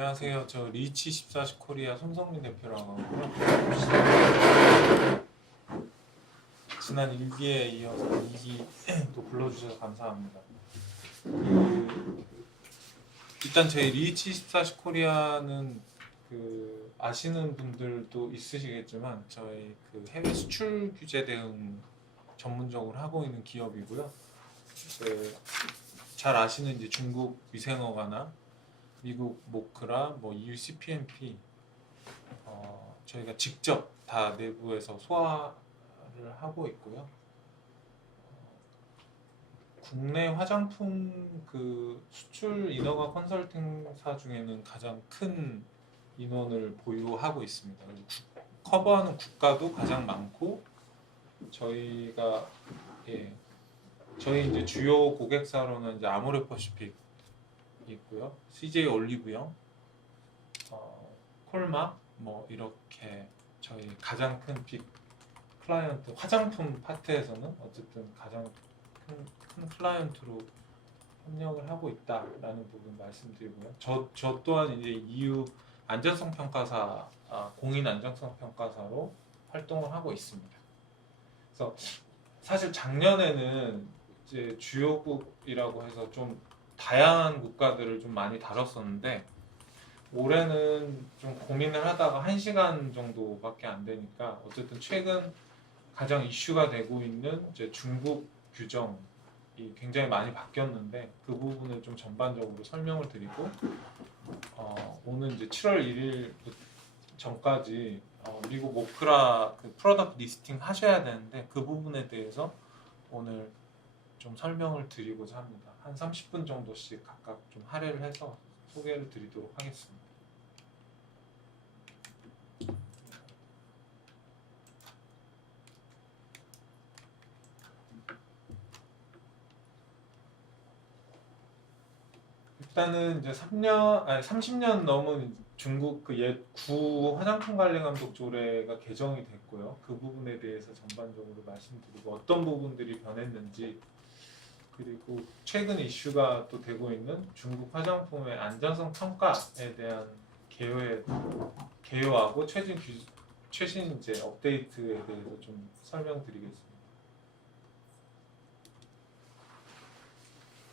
안녕하세요. 저 리치14 코리아 손성민 대표라고 하고요. 지난 1기에 이어서 2기 또 불러주셔서 감사합니다. 일단 저희 리치14 코리아는 아시는 분들도 있으시겠지만 저희 해외 수출 규제 대응 전문적으로 하고 있는 기업이고요. 잘 아시는 이제 중국 위생허가나 미국 모크라, EU CPMP 저희가 직접 다 내부에서 소화를 하고 있고요. 국내 화장품 수출 인허가 컨설팅사 중에는 가장 큰 인원을 보유하고 있습니다. 커버하는 국가도 가장 많고 저희가 저희 이제 주요 고객사로는 이제 아모레퍼시픽 있고요, CJ 올리브영, 콜마 이렇게 저희 가장 큰 빅 클라이언트, 화장품 파트에서는 어쨌든 가장 큰 클라이언트로 협력을 하고 있다라는 부분 말씀드리고요. 저 또한 이제 EU 안전성 평가사, 공인 안전성 평가사로 활동을 하고 있습니다. 그래서 사실 작년에는 이제 주요국이라고 해서 좀 다양한 국가들을 좀 많이 다뤘었는데 올해는 좀 고민을 하다가 1시간 정도밖에 안 되니까 어쨌든 최근 가장 이슈가 되고 있는 이제 중국 규정이 굉장히 많이 바뀌었는데 그 부분을 좀 전반적으로 설명을 드리고 오늘 이제 7월 1일 전까지 미국 모크라 프로덕트 리스팅 하셔야 되는데 그 부분에 대해서 오늘 좀 설명을 드리고자 합니다. 한 30분 정도씩 각각 좀 할애를 해서 소개를 드리도록 하겠습니다. 일단은 이제 30년 넘은 중국 옛 구 화장품 관리 감독 조례가 개정이 됐고요. 그 부분에 대해서 전반적으로 말씀드리고 어떤 부분들이 변했는지, 그리고 최근 이슈가 또 되고 있는 중국 화장품의 안전성 평가에 대한 개요하고 최신 이제 업데이트에 대해서 좀 설명드리겠습니다.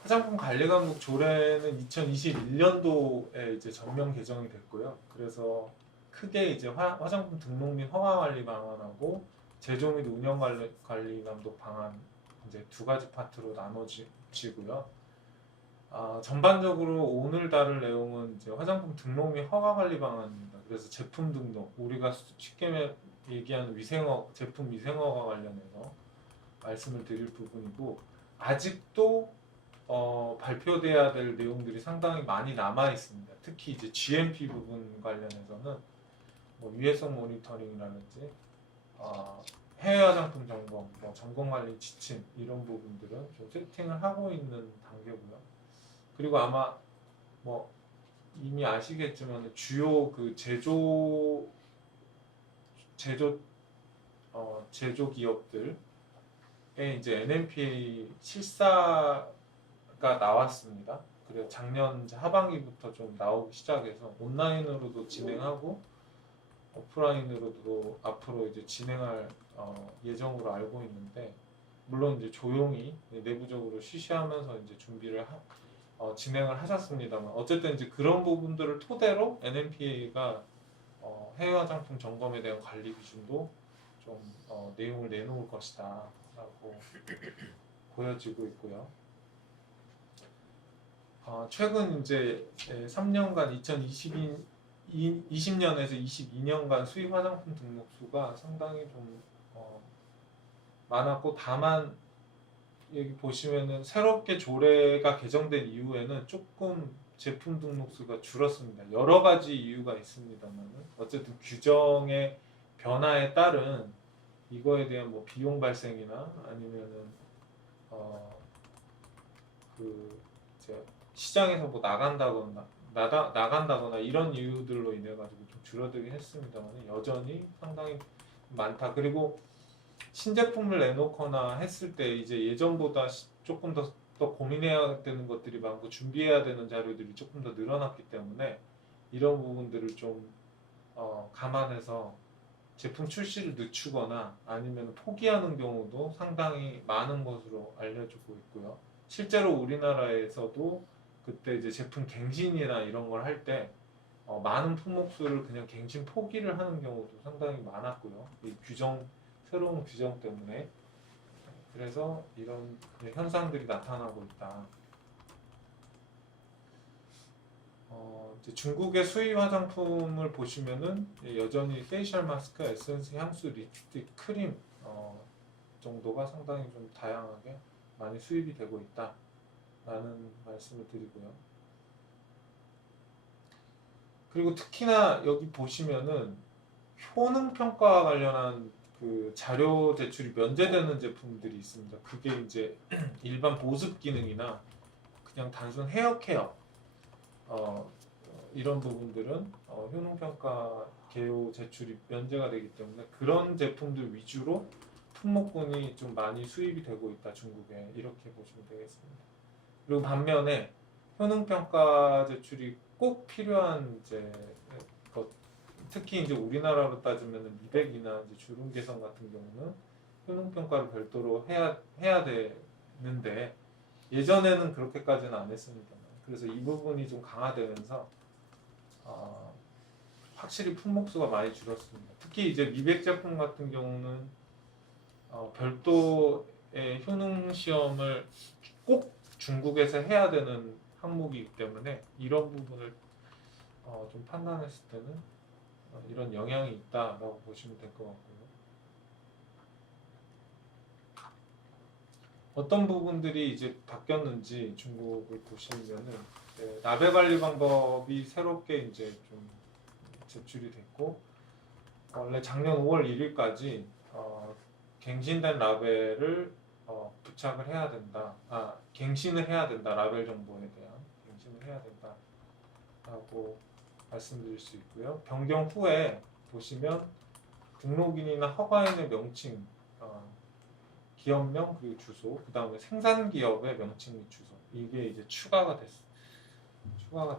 화장품 관리 감독 조례는 2021년도에 이제 전면 개정이 됐고요. 그래서 크게 이제 화장품 등록 및 허가 관리 방안하고 제조 및 운영 관리 감독 방안 이제 두 가지 파트로 나눠지고요. 전반적으로 오늘 다룰 내용은 이제 화장품 등록 및 허가 관리 방안입니다. 그래서 제품 등록, 우리가 쉽게 얘기하는 제품 위생허가 관련해서 말씀을 드릴 부분이고, 아직도 발표돼야 될 내용들이 상당히 많이 남아 있습니다. 특히 이제 GMP 부분 관련해서는 유해성 모니터링이라든지 해외 화장품 점검, 점검 관리 지침 이런 부분들은 좀 세팅을 하고 있는 단계고요. 그리고 아마 이미 아시겠지만 주요 제조 기업들에 이제 NMPA 실사가 나왔습니다. 그래서 작년 하반기부터 좀 나오기 시작해서 온라인으로도 진행하고 오프라인으로도 앞으로 이제 진행할 예정으로 알고 있는데, 물론 이제 조용히 내부적으로 쉬쉬하면서 이제 준비를 진행을 하셨습니다만, 어쨌든 이제 그런 부분들을 토대로 NMPA가 해외 화장품 점검에 대한 관리 기준도 좀 내용을 내놓을 것이다라고 보여지고 있고요. 최근 이제 3년간 2020년에서 22년간 수입 화장품 등록 수가 상당히 좀 많았고, 다만 여기 보시면은 새롭게 조례가 개정된 이후에는 조금 제품 등록 수가 줄었습니다. 여러 가지 이유가 있습니다만 어쨌든 규정의 변화에 따른 이거에 대한 비용 발생이나 아니면은 이제 시장에서 나간다거나 이런 이유들로 인해 가지고 좀 줄어들긴 했습니다만 여전히 상당히 많다. 그리고 신제품을 내놓거나 했을 때 이제 예전보다 조금 더 고민해야 되는 것들이 많고 준비해야 되는 자료들이 조금 더 늘어났기 때문에 이런 부분들을 좀 감안해서 제품 출시를 늦추거나 아니면 포기하는 경우도 상당히 많은 것으로 알려지고 있고요. 실제로 우리나라에서도 그때 이제 제품 갱신이나 이런 걸 할 때 많은 품목수를 그냥 갱신 포기를 하는 경우도 상당히 많았고요. 이 새로운 규정 때문에. 그래서 이런 현상들이 나타나고 있다. 이제 중국의 수입 화장품을 보시면은 여전히 페이셜 마스크, 에센스, 향수, 립스틱, 크림 정도가 상당히 좀 다양하게 많이 수입이 되고 있다라는 말씀을 드리고요. 그리고 특히나 여기 보시면은 효능 평가와 관련한 그 자료 제출이 면제되는 제품들이 있습니다. 그게 이제 일반 보습 기능이나 그냥 단순 헤어 케어 이런 부분들은 효능평가 개요 제출이 면제가 되기 때문에 그런 제품들 위주로 품목군이 좀 많이 수입이 되고 있다 중국에 이렇게 보시면 되겠습니다. 그리고 반면에 효능평가 제출이 꼭 필요한 이제 것, 특히 이제 우리나라로 따지면 미백이나 이제 주름 개선 같은 경우는 효능평가를 별도로 해야 되는데 예전에는 그렇게까지는 안 했습니다. 그래서 이 부분이 좀 강화되면서 확실히 품목수가 많이 줄었습니다. 특히 이제 미백 제품 같은 경우는 별도의 효능 시험을 꼭 중국에서 해야 되는 항목이기 때문에 이런 부분을 좀 판단했을 때는 이런 영향이 있다라고 보시면 될 것 같고요. 어떤 부분들이 이제 바뀌었는지 중국을 보시면은 라벨 관리 방법이 새롭게 이제 좀 제출이 됐고 원래 작년 5월 1일까지 갱신된 라벨을 부착을 해야 된다. 갱신을 해야 된다. 라벨 정보에 대한 갱신을 해야 된다라고 말씀드릴 수 있고요. 변경 후에 보시면 등록인이나 허가인의 명칭, 기업명 그리고 주소, 그 다음에 생산 기업의 명칭 및 주소 이게 이제 추가가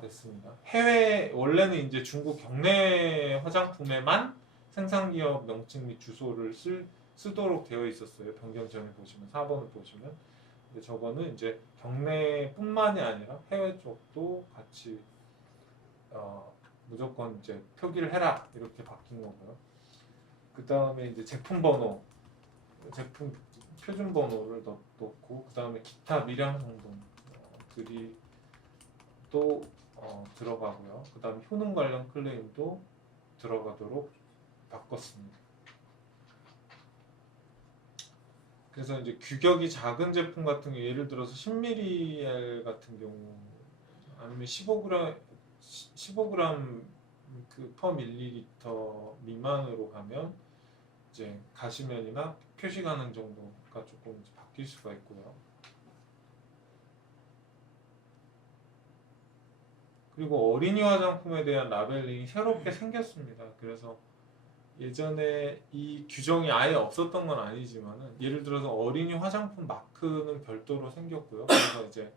됐습니다. 해외 원래는 이제 중국 경내 화장품에만 생산 기업 명칭 및 주소를 쓰도록 되어 있었어요. 변경 전에 보시면 4번을 보시면. 근데 저거는 이제 경내뿐만이 아니라 해외 쪽도 같이 무조건 이제 표기를 해라 이렇게 바뀐 거고요. 그 다음에 이제 제품 번호, 제품 표준 번호를 넣고 그 다음에 기타 미량 성분들이 또 들어가고요. 그 다음 효능 관련 클레임도 들어가도록 바꿨습니다. 그래서 이제 규격이 작은 제품 같은 경우 예를 들어서 10ml 같은 경우 아니면 15g 그 per 밀리리터 미만으로 가면 이제 가시면이나 표시 가능 정도가 조금 바뀔 수가 있고요. 그리고 어린이 화장품에 대한 라벨링이 새롭게 생겼습니다. 그래서 예전에 이 규정이 아예 없었던 건 아니지만은 예를 들어서 어린이 화장품 마크는 별도로 생겼고요. 그래서 이제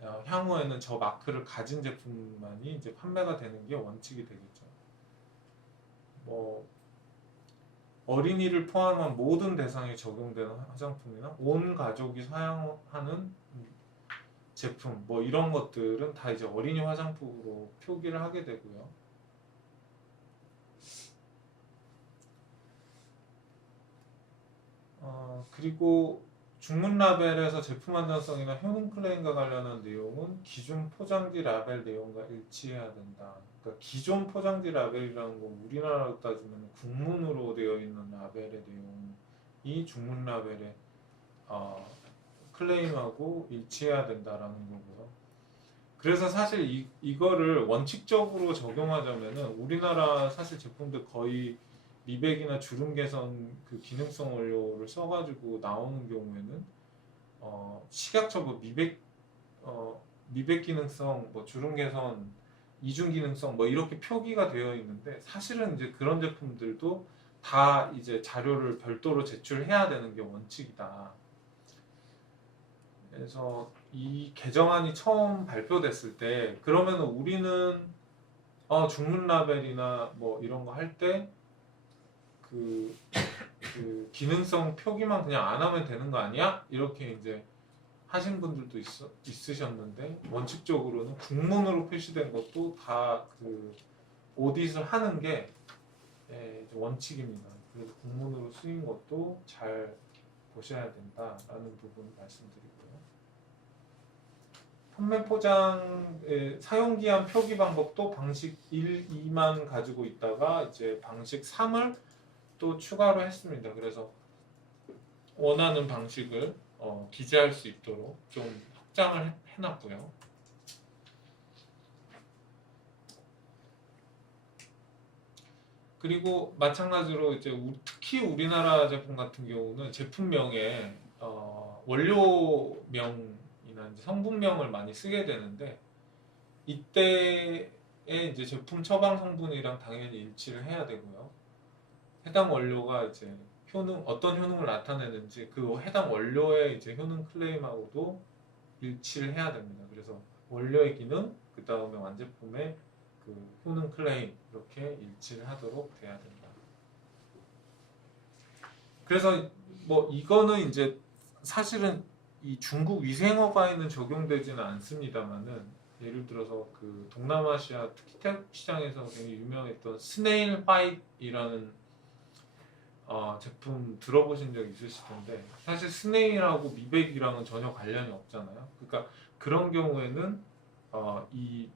향후에는 저 마크를 가진 제품만이 이제 판매가 되는 게 원칙이 되겠죠. 뭐 어린이를 포함한 모든 대상에 적용되는 화장품이나 온 가족이 사용하는 제품 뭐 이런 것들은 다 이제 어린이 화장품으로 표기를 하게 되고요. 그리고 중문 라벨에서 제품 안전성이나 효능 클레임과 관련한 내용은 기존 포장지 라벨 내용과 일치해야 된다. 그러니까 기존 포장지 라벨이라는 건 우리나라로 따지면 국문으로 되어 있는 라벨의 내용이 중문 라벨에 클레임하고 일치해야 된다라는 거고요. 그래서 사실 이거를 원칙적으로 적용하자면은 우리나라 사실 제품들 거의 미백이나 주름 개선 그 기능성 원료를 써가지고 나오는 경우에는 식약처 미백 기능성, 뭐 주름 개선, 이중 기능성 뭐 이렇게 표기가 되어 있는데 사실은 이제 그런 제품들도 다 이제 자료를 별도로 제출해야 되는 게 원칙이다. 그래서 이 개정안이 처음 발표됐을 때 그러면 우리는 중문 라벨이나 뭐 이런 거 할 때 그 기능성 표기만 그냥 안 하면 되는 거 아니야? 이렇게 이제 하신 분들도 있으셨는데, 원칙적으로는 국문으로 표시된 것도 다 그 오딧을 하는 게 이제 원칙입니다. 그래서 국문으로 쓰인 것도 잘 보셔야 된다라는 부분 말씀드리고요. 판매 포장의 사용기한 표기 방법도 방식 1, 2만 가지고 있다가 이제 방식 3을 또 추가로 했습니다. 그래서 원하는 방식을 기재할 수 있도록 좀 확장을 해놨고요. 그리고 마찬가지로 이제 특히 우리나라 제품 같은 경우는 제품명에 원료명이나 이제 성분명을 많이 쓰게 되는데, 이때에 이제 제품 처방 성분이랑 당연히 일치를 해야 되고요. 해당 원료가 이제 어떤 효능을 나타내는지 그 해당 원료의 이제 효능 클레임하고도 일치를 해야 됩니다. 그래서 원료의 기능, 그 다음에 완제품의 그 효능 클레임 이렇게 일치를 하도록 돼야 된다. 그래서 뭐 이거는 이제 사실은 이 중국 위생허가에는 적용되지는 않습니다만은, 예를 들어서 그 동남아시아 특히 태국 시장에서 굉장히 유명했던 스네일 화이트이라는 제품 들어보신 적 있으실 텐데, 사실 스네일하고 미백이랑은 전혀 관련이 없잖아요. 그러니까 그런 경우에는 이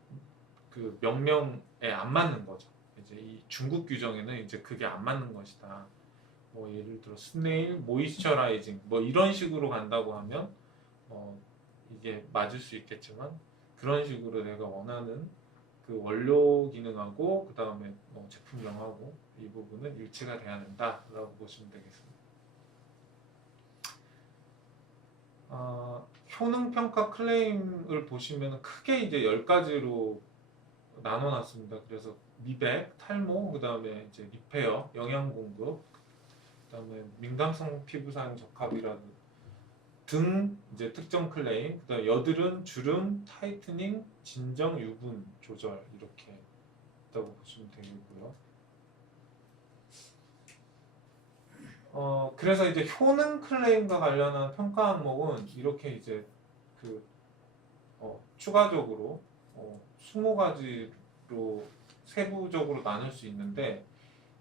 그 명명에 안 맞는 거죠. 이제 이 중국 규정에는 이제 그게 안 맞는 것이다. 뭐 예를 들어 스네일 모이스처라이징 뭐 이런 식으로 간다고 하면 이게 맞을 수 있겠지만, 그런 식으로 내가 원하는 그 원료 기능하고 그 다음에 제품명하고 이 부분은 일치가 돼야 된다라고 보시면 되겠습니다. 효능 평가 클레임을 보시면 크게 이제 10가지로 나눠놨습니다. 그래서 미백, 탈모, 그 다음에 이제 리페어, 영양 공급, 그 다음에 민감성 피부 사용 적합이라든 등 이제 특정 클레임, 그 다음에 여드름, 주름, 타이트닝, 진정, 유분 조절 이렇게 있다고 보시면 되겠고요. 그래서 이제 효능 클레임과 관련한 평가 항목은 이렇게 이제 그 추가적으로 20가지로 세부적으로 나눌 수 있는데,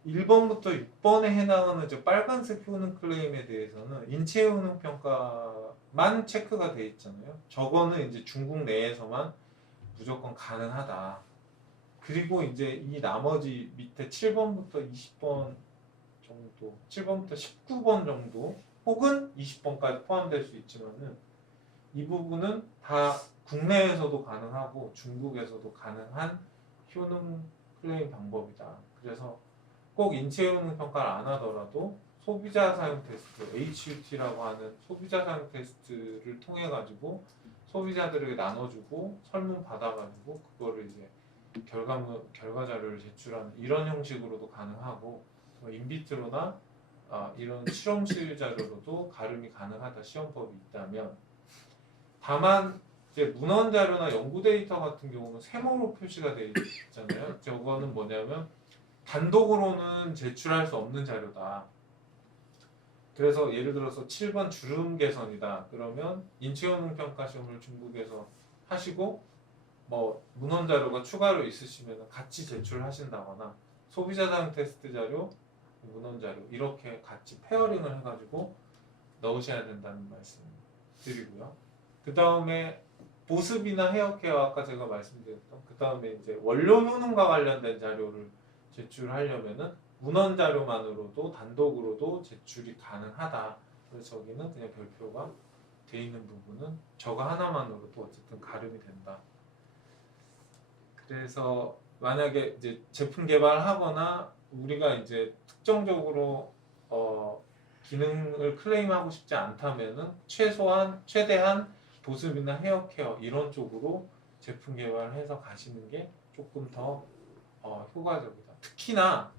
1번부터 6번에 해당하는 저 빨간색 효능 클레임에 대해서는 인체 효능 평가만 체크가 돼 있잖아요. 저거는 이제 중국 내에서만 무조건 가능하다. 그리고 이제 이 나머지 밑에 7번부터 20번 정도, 7번부터 19번 정도, 혹은 20번까지 포함될 수 있지만은, 이 부분은 다 국내에서도 가능하고 중국에서도 가능한 효능 클레임 방법이다. 그래서 꼭 인체 효능 평가를 안 하더라도 소비자 사용 테스트, HUT라고 하는 소비자 사용 테스트를 통해 가지고 소비자들에게 나눠주고 설문 받아가지고 그거를 이제 결과 자료를 제출하는 이런 형식으로도 가능하고, 인비트로나 이런 실험실 자료로도 가름이 가능하다, 시험법이 있다면. 다만 이제 문헌 자료나 연구 데이터 같은 경우는 세모로 표시가 되어 있잖아요. 저거는 뭐냐면 단독으로는 제출할 수 없는 자료다. 그래서 예를 들어서 7번 주름 개선이다. 그러면 인체효능 평가 시험을 중국에서 하시고 뭐 문헌 자료가 추가로 있으시면 같이 제출하신다거나, 소비자 사용 테스트 자료, 문헌 자료 이렇게 같이 페어링을 해가지고 넣으셔야 된다는 말씀 드리고요. 그 다음에 보습이나 헤어케어, 아까 제가 말씀드렸던 그 다음에 이제 원료 효능과 관련된 자료를 제출하려면은 문헌 자료만으로도 단독으로도 제출이 가능하다. 그래서 저기는 그냥 별표가 돼 있는 부분은 저거 하나만으로도 어쨌든 가름이 된다. 그래서 만약에 이제 제품 개발하거나 우리가 이제 특정적으로 기능을 클레임하고 싶지 않다면은 최대한 보습이나 헤어케어 이런 쪽으로 제품 개발해서 가시는 게 조금 더 효과적이다. 특히나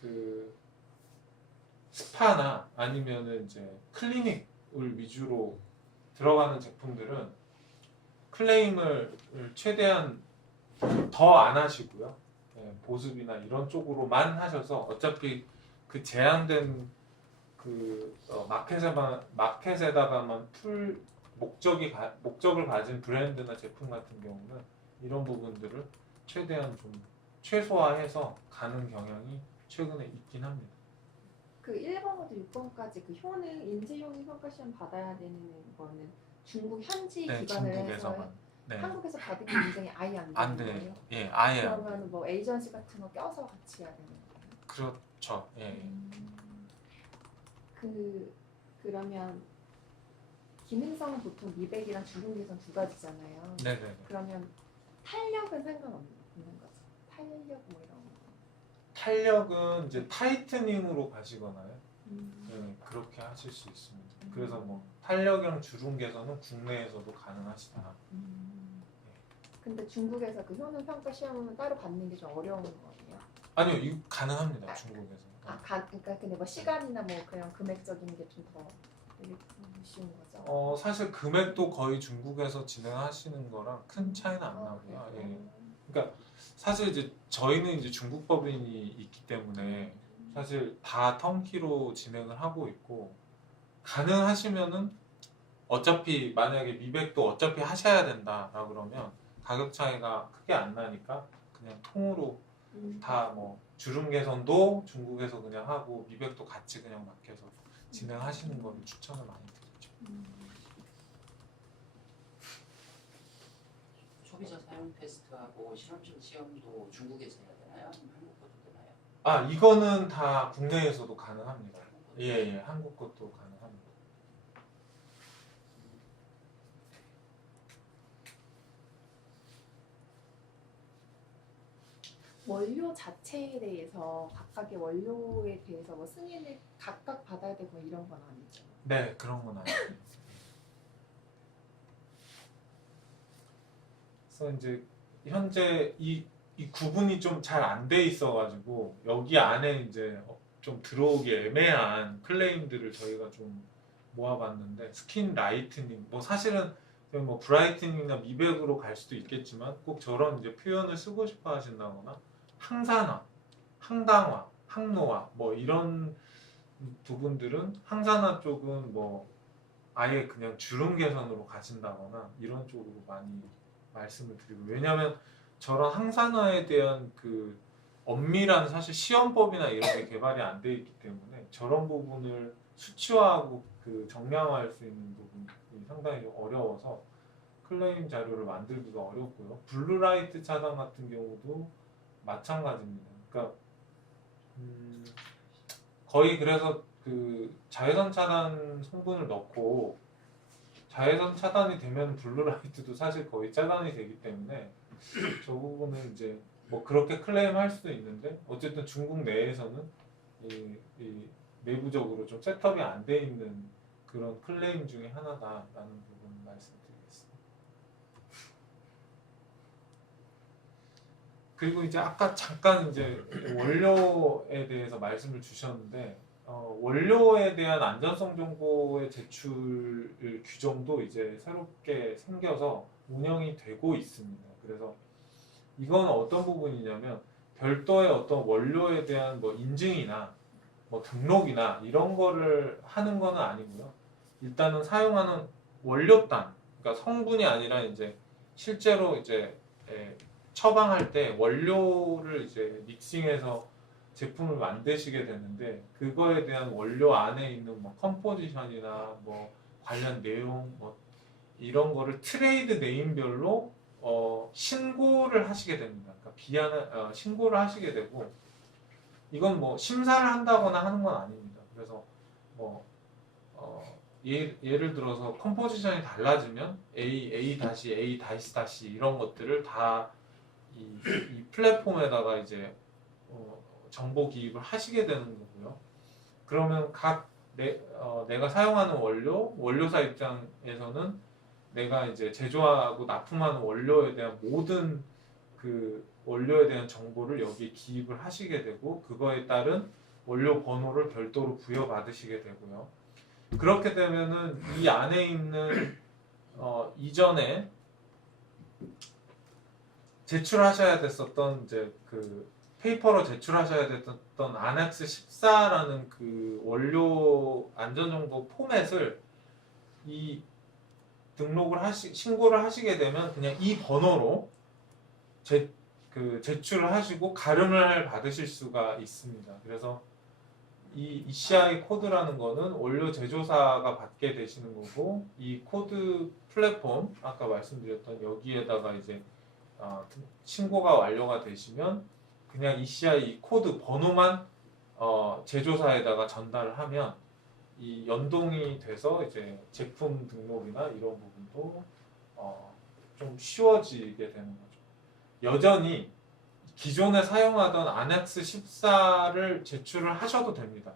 그 스파나 아니면은 이제 클리닉을 위주로 들어가는 제품들은 클레임을 최대한 더 안 하시고요. 보습이나 이런 쪽으로만 하셔서 어차피 그 제한된 그 마켓에다가만 풀 목적을 가진 브랜드나 제품 같은 경우는 이런 부분들을 최대한 좀 최소화해서 가는 경향이 최근에 있긴 합니다. 그 1번부터 6번까지 그 효능 인지효능 평가 시험 받아야 되는 거는 중국 현지 네, 기관을 중국에서만. 해서 네. 한국에서 받은 인증이 아예 안 안 되는 돼. 거예요? 예, 아예 안 돼. 그러면 뭐 에이전시 같은 거 껴서 같이 해야 되는 거예요? 그렇죠. 예. 그러면 기능성은 보통 미백이랑 주름개선 두 가지잖아요. 네네. 그러면 탄력은 상관없는 거죠? 탄력 뭐 이런 거. 탄력은 이제 타이트닝으로 가시거나요. 네, 그렇게 하실 수 있습니다. 그래서 뭐 탄력형 주름 개선은 국내에서도 가능하시다. 근데 중국에서 그 효능 평가 시험은 따로 받는 게 좀 어려운 거예요? 아니요, 이거 가능합니다. 중국에서. 그러니까 근데 뭐 시간이나 뭐 그냥 금액적인 게 좀 더 쉬운 거죠? 사실 금액도 거의 중국에서 진행하시는 거랑 큰 차이는 안 나고요. 예. 그러니까 사실 이제 저희는 이제 중국 법인이 있기 때문에 사실 다 턴키로 진행을 하고 있고, 가능하시면은 어차피 만약에 미백도 어차피 하셔야 된다라 그러면 가격 차이가 크게 안 나니까 그냥 통으로 다 뭐 주름 개선도 중국에서 그냥 하고 미백도 같이 그냥 맡겨서 진행하시는 거를 추천을 많이 드리죠. 소비자 사용 테스트하고 실험실 시험도 중국에서 해야 되나요? 아니면 한국 것도 되나요? 아, 이거는 다 국내에서도 가능합니다. 예, 한국 것도 가능합니다. 원료 자체에 대해서 각각의 원료에 대해서 뭐 승인을 각각 받아야 되고 이런 건 아니죠? 네, 그런 건 아니에요. 그래서 이제 현재 이 구분이 좀 잘 안 돼 있어가지고 여기 안에 이제 좀 들어오기 애매한 클레임들을 저희가 좀 모아봤는데, 스킨 라이트닝, 뭐 사실은 뭐 브라이트닝이나 미백으로 갈 수도 있겠지만 꼭 저런 이제 표현을 쓰고 싶어 하신다거나 항산화, 항당화, 항노화 뭐 이런 부분들은 항산화 쪽은 뭐 아예 그냥 주름 개선으로 가신다거나 이런 쪽으로 많이 말씀을 드리고, 왜냐하면 저런 항산화에 대한 그 엄밀한 사실 시험법이나 이런 게 개발이 안 돼 있기 때문에 저런 부분을 수치화하고 그 정량화할 수 있는 부분이 상당히 좀 어려워서 클레임 자료를 만들기가 어렵고요. 블루라이트 차단 같은 경우도 마찬가지입니다. 그러니까 거의 그래서 그 자외선 차단 성분을 넣고 자외선 차단이 되면 블루라이트도 사실 거의 차단이 되기 때문에 저 부분은 이제 뭐 그렇게 클레임할 수도 있는데, 어쨌든 중국 내에서는 이 내부적으로 좀 셋업이 안 돼 있는 그런 클레임 중에 하나다라는 부분 말씀드리겠습니다. 그리고 이제 아까 잠깐 이제 원료에 대해서 말씀을 주셨는데, 원료에 대한 안전성 정보의 제출 규정도 이제 새롭게 생겨서 운영이 되고 있습니다. 그래서 이건 어떤 부분이냐면 별도의 어떤 원료에 대한 뭐 인증이나 뭐 등록이나 이런 거를 하는 거는 아니고요. 일단은 사용하는 원료단, 그러니까 성분이 아니라 이제 실제로 이제 처방할 때 원료를 이제 믹싱해서 제품을 만드시게 되는데, 그거에 대한 원료 안에 있는 뭐 컴포지션이나 뭐 관련 내용 뭐 이런 거를 트레이드 네임별로 신고를 하시게 됩니다. 그러니까 신고를 하시게 되고, 이건 뭐 심사를 한다거나 하는 건 아닙니다. 그래서 뭐 예를 들어서 컴포지션이 달라지면 A 다시 A 다시 이런 것들을 다 이 플랫폼에다가 이제 정보 기입을 하시게 되는 거고요. 그러면 내가 사용하는 원료사 입장에서는 내가 이제 제조하고 납품하는 원료에 대한 모든 그 원료에 대한 정보를 여기에 기입을 하시게 되고, 그거에 따른 원료 번호를 별도로 부여받으시게 되고요. 그렇게 되면은 이 안에 있는 이전에 제출하셔야 됐었던 이제 그 페이퍼로 제출하셔야 됐던 안엑스 14라는 그 원료 안전정보 포맷을 이 등록을 신고를 하시게 되면 그냥 이 번호로 제출을 하시고 가름을 받으실 수가 있습니다. 그래서 이 ECI 코드라는 거는 원료 제조사가 받게 되시는 거고, 이 코드 플랫폼 아까 말씀드렸던 여기에다가 이제 신고가 완료가 되시면 그냥 ECI 코드 번호만 제조사에다가 전달을 하면 이 연동이 돼서 이제 제품 등록이나 이런 부분도 좀 쉬워지게 되는 거죠. 여전히 기존에 사용하던 안엑스 14를 제출을 하셔도 됩니다.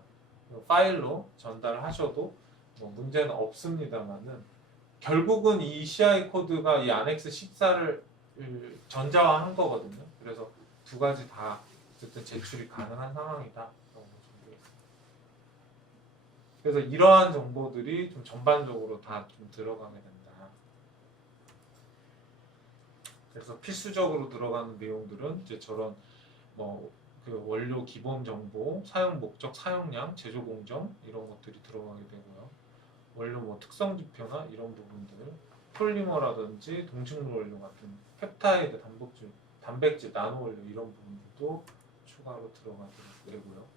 파일로 전달을 하셔도 뭐 문제는 없습니다만은 결국은 이 CI 코드가 이 안엑스 14를 전자화한 거거든요. 그래서 두 가지 다 어쨌든 제출이 가능한 상황이다. 그래서 이러한 정보들이 좀 전반적으로 다 좀 들어가게 된다. 그래서 필수적으로 들어가는 내용들은 이제 저런 뭐 그 원료 기본 정보, 사용 목적, 사용량, 제조 공정 이런 것들이 들어가게 되고요. 원료 뭐 특성 지표나 이런 부분들, 폴리머라든지 동식물 원료 같은 펩타이드, 단백질, 나노 원료 이런 부분들도 추가로 들어가게 되고요.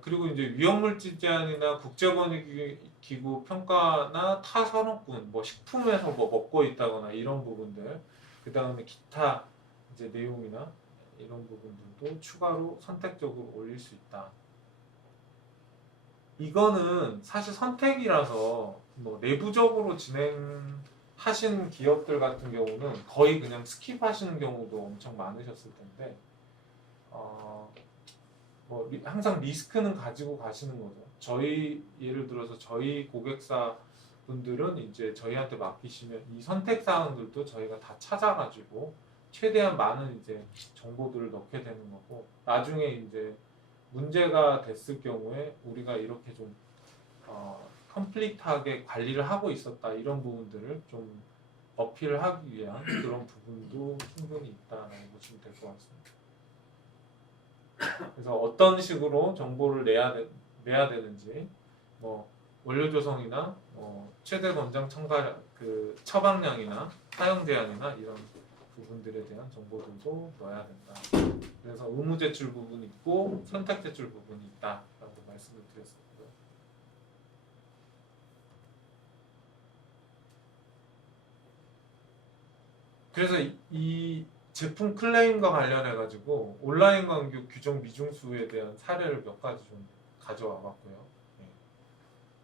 그리고 이제 위험물질 제한이나 국제권익기구 평가나 타산업군, 뭐 식품에서 뭐 먹고 있다거나 이런 부분들, 그 다음에 기타 이제 내용이나 이런 부분들도 추가로 선택적으로 올릴 수 있다. 이거는 사실 선택이라서 뭐 내부적으로 진행하신 기업들 같은 경우는 거의 그냥 스킵하시는 경우도 엄청 많으셨을 텐데, 뭐 항상 리스크는 가지고 가시는 거죠. 저희 예를 들어서 저희 고객사 분들은 이제 저희한테 맡기시면 이 선택 사항들도 저희가 다 찾아가지고 최대한 많은 이제 정보들을 넣게 되는 거고, 나중에 이제 문제가 됐을 경우에 우리가 이렇게 좀 컴플리트하게 관리를 하고 있었다 이런 부분들을 좀 어필을 하기 위한 그런 부분도 충분히 있다라고 보시면 될 것 같습니다. 그래서 어떤 식으로 정보를 내야 되는지, 뭐 원료 조성이나 최대 권장 처방량이나 사용 제한이나 이런 부분들에 대한 정보들도 넣어야 된다. 그래서 의무 제출 부분이 있고 선택 제출 부분이 있다라고 말씀을 드렸었고요. 그래서 이 제품 클레임과 관련해 가지고 온라인 광고 규정 미중수에 대한 사례를 몇 가지 좀 가져와 봤고요.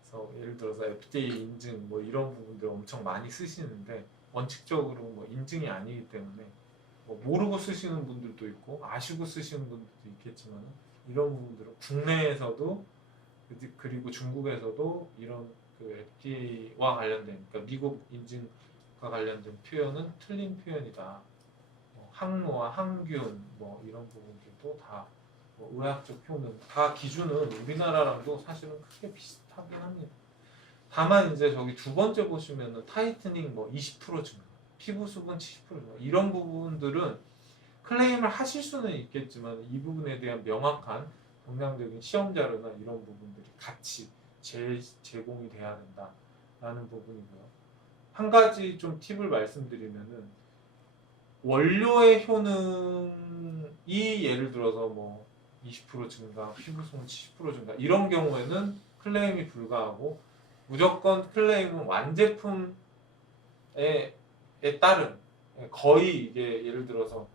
그래서 예를 들어서 FDA 인증 뭐 이런 부분들 엄청 많이 쓰시는데 원칙적으로 뭐 인증이 아니기 때문에 뭐 모르고 쓰시는 분들도 있고 아시고 쓰시는 분들도 있겠지만 이런 부분들은 국내에서도 그리고 중국에서도 이런 그 FDA와 관련된, 그러니까 미국 인증과 관련된 표현은 틀린 표현이다. 항노화, 항균 뭐 이런 부분들도 다 뭐 의학적 효능 다 기준은 우리나라랑도 사실은 크게 비슷하긴 합니다. 다만 이제 저기 두 번째 보시면은 타이트닝 뭐 20% 증가, 피부 수분 70% 증가 이런 부분들은 클레임을 하실 수는 있겠지만 이 부분에 대한 명확한 동량적인 시험 자료나 이런 부분들이 같이 제공이 돼야 된다라는 부분이고요. 한 가지 좀 팁을 말씀드리면은 원료의 효능이 예를 들어서 뭐 20% 증가, 피부수분 70% 증가 이런 경우에는 클레임이 불가하고 무조건 클레임은 완제품에 따른 거의 이게 예를 들어서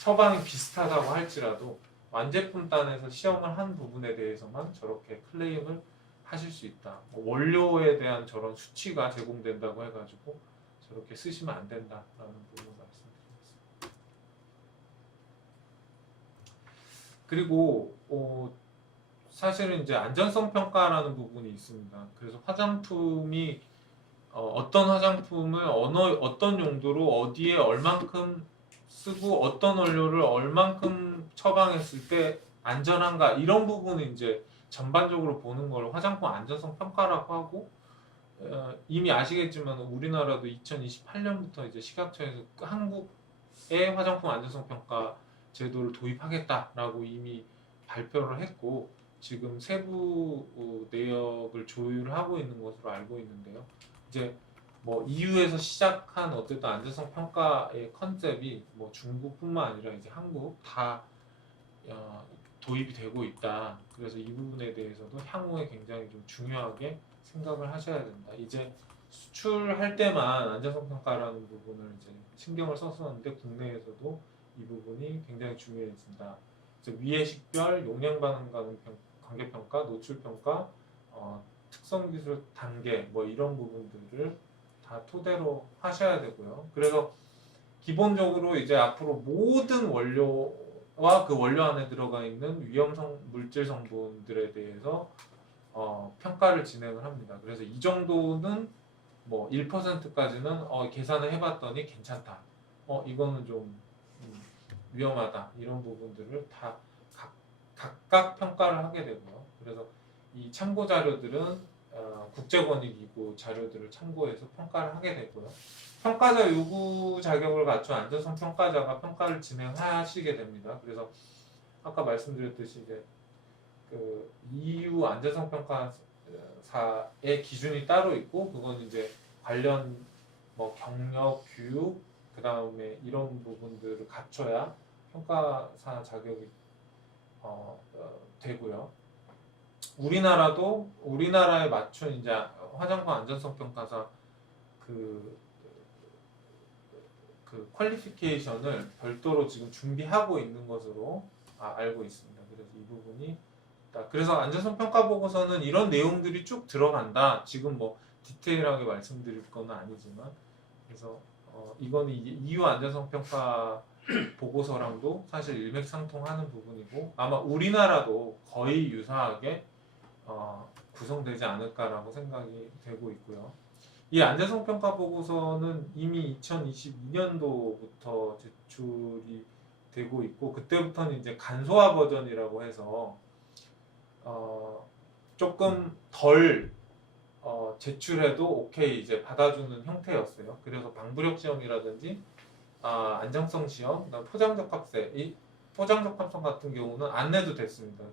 처방이 비슷하다고 할지라도 완제품 단에서 시험을 한 부분에 대해서만 저렇게 클레임을 하실 수 있다. 원료에 대한 저런 수치가 제공된다고 해가지고 저렇게 쓰시면 안 된다라는 부분 말씀드리겠습니다. 그리고 사실은 이제 안전성 평가라는 부분이 있습니다. 그래서 화장품이 어떤 화장품을 어떤 용도로 어디에 얼만큼 쓰고 어떤 원료를 얼만큼 처방했을 때 안전한가 이런 부분을 이제 전반적으로 보는 걸 화장품 안전성 평가라고 하고, 이미 아시겠지만 우리나라도 2028년부터 이제 식약처에서 한국의 화장품 안전성 평가 제도를 도입하겠다라고 이미 발표를 했고 지금 세부 내역을 조율하고 있는 것으로 알고 있는데요. 이제 뭐 EU에서 시작한 어쨌든 안전성 평가의 컨셉이 뭐 중국뿐만 아니라 이제 한국 다 도입이 되고 있다. 그래서 이 부분에 대해서도 향후에 굉장히 좀 중요하게 생각을 하셔야 된다. 이제 수출할 때만 안전성 평가라는 부분을 이제 신경을 썼었는데 국내에서도 이 부분이 굉장히 중요해진다. 그래서 위해 식별, 용량 반응 가능 관계 평가, 노출 평가, 특성 기술 단계 뭐 이런 부분들을 다 토대로 하셔야 되고요. 그래서 기본적으로 이제 앞으로 모든 원료와 그 원료 안에 들어가 있는 위험성 물질 성분들에 대해서 평가를 진행을 합니다. 그래서 이 정도는 뭐 1%까지는 계산을 해봤더니 괜찮다. 이거는 좀 위험하다. 이런 부분들을 다 각각 평가를 하게 되고요. 그래서 이 참고 자료들은 국제권익기구 자료들을 참고해서 평가를 하게 되고요. 평가자 요구 자격을 갖춘 안전성 평가자가 평가를 진행하시게 됩니다. 그래서 아까 말씀드렸듯이 이제 그 EU 안전성 평가사의 기준이 따로 있고 그건 이제 관련 뭐 경력, 교육, 그 다음에 이런 부분들을 갖춰야 평가사 자격이 되고요. 우리나라도 우리나라에 맞춘 이제 화장품 안전성 평가사 그 퀄리피케이션을 별도로 지금 준비하고 있는 것으로 알고 있습니다. 그래서 이 부분이 그래서 안전성 평가 보고서는 이런 내용들이 쭉 들어간다. 지금 뭐 디테일하게 말씀드릴 건 아니지만 그래서 이거는 EU 안전성 평가 보고서랑도 사실 일맥상통하는 부분이고 아마 우리나라도 거의 유사하게 구성되지 않을까라고 생각이 되고 있고요. 이 안전성 평가 보고서는 이미 2022년도부터 제출이 되고 있고 그때부터는 이제 간소화 버전이라고 해서 조금 덜 제출해도 오케이 이제 받아주는 형태였어요. 그래서 방부력 시험이라든지 안정성 시험, 포장적합세, 이 포장적합성 같은 경우는 안 내도 됐습니다.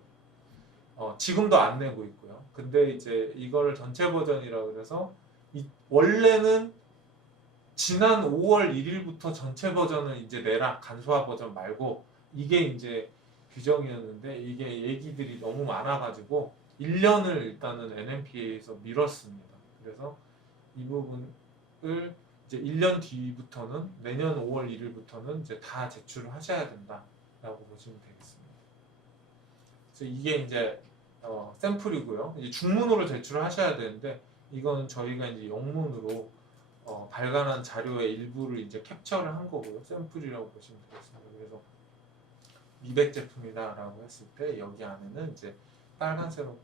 지금도 안 내고 있고요. 근데 이제 이거를 전체 버전이라 그래서 원래는 지난 5월 1일부터 전체 버전을 이제 내라 간소화 버전 말고 이게 이제 규정이었는데 이게 얘기들이 너무 많아가지고 1년을 일단은 NMPA에서 미뤘습니다. 그래서 이 부분을 이제 1년 뒤부터는 내년 5월 1일부터는 이제 다 제출을 하셔야 된다라고 보시면 되겠습니다. 그래서 이게 이제 샘플이고요. 이제 중문으로 제출을 하셔야 되는데 이건 저희가 이제 영문으로 발간한 자료의 일부를 이제 캡처를 한 거고요. 샘플이라고 보시면 되겠습니다. 그래서 미백 제품이다라고 했을 때 여기 안에는 이제 빨간색으로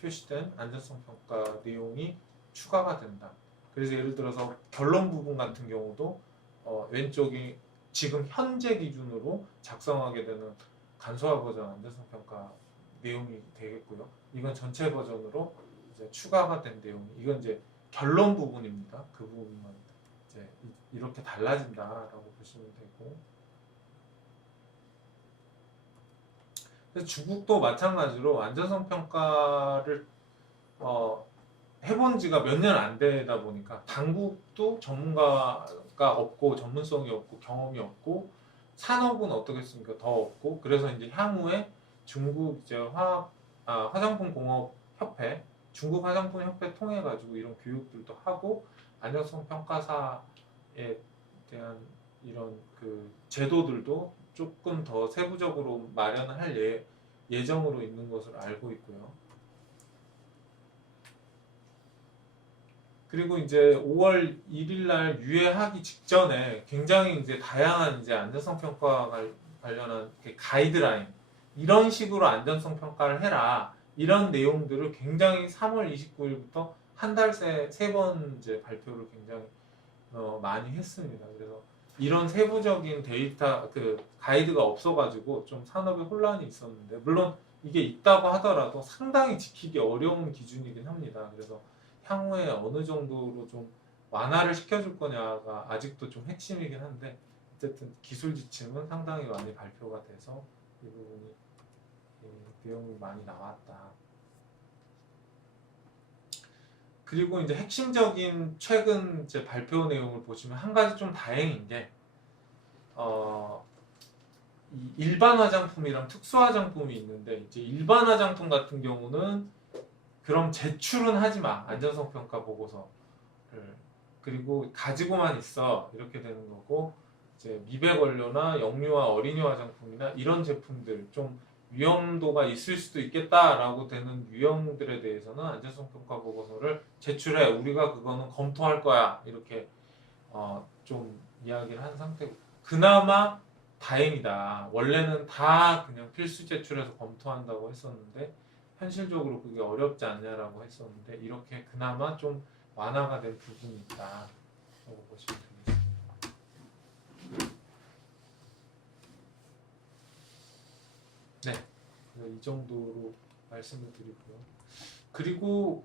표시된 안전성 평가 내용이 추가가 된다. 그래서 예를 들어서 결론 부분 같은 경우도 왼쪽이 지금 현재 기준으로 작성하게 되는 간소화 버전 안전성 평가 내용이 되겠고요. 이건 전체 버전으로 이제 추가가 된 내용. 이건 이제 결론 부분입니다. 그 부분만 이제 이렇게 달라진다라고 보시면 되고. 그래서 중국도 마찬가지로 안전성 평가를 해본 지가 몇 년 안 되다 보니까 당국도 전문가가 없고 전문성이 없고 경험이 없고 산업은 어떻겠습니까? 더 없고 그래서 이제 향후에 중국 이제 화장품 공업 협회, 중국 화장품 협회 통해 가지고 이런 교육들도 하고 안전성 평가사에 대한 이런 그 제도들도 조금 더 세부적으로 마련할 예정으로 있는 것으로 알고 있고요. 그리고 이제 5월 1일 날 유예하기 직전에 굉장히 이제 다양한 이제 안전성 평가 관련한 가이드라인 이런 식으로 안전성 평가를 해라 이런 내용들을 굉장히 3월 29일부터 한 달 새 3번 이제 발표를 굉장히 많이 했습니다. 그래서 이런 세부적인 데이터 그 가이드가 없어가지고 좀 산업에 혼란이 있었는데 물론 이게 있다고 하더라도 상당히 지키기 어려운 기준이긴 합니다. 그래서 향후에 어느 정도로 좀 완화를 시켜줄 거냐가 아직도 좀 핵심이긴 한데 어쨌든 기술 지침은 상당히 많이 발표가 돼서 이 부분이 내용이 많이 나왔다. 그리고 이제 핵심적인 최근 이제 발표 내용을 보시면 한 가지 좀 다행인 게 이 일반 화장품이랑 특수 화장품이 있는데 이제 일반 화장품 같은 경우는 그럼 제출은 하지 마. 안전성 평가 보고서를. 그리고 가지고만 있어. 이렇게 되는 거고 이제 미백 원료나 영유아 어린이 화장품이나 이런 제품들 좀 위험도가 있을 수도 있겠다라고 되는 유형들에 대해서는 안전성 평가 보고서를 제출해. 우리가 그거는 검토할 거야. 이렇게 좀 이야기를 한 상태고 그나마 다행이다. 원래는 다 그냥 필수 제출해서 검토한다고 했었는데 현실적으로 그게 어렵지 않냐라고 했었는데 이렇게 그나마 좀 완화가 된 부분이 있다. 라고 보시면 되겠습니다. 네, 이 정도로 말씀을 드리고요. 그리고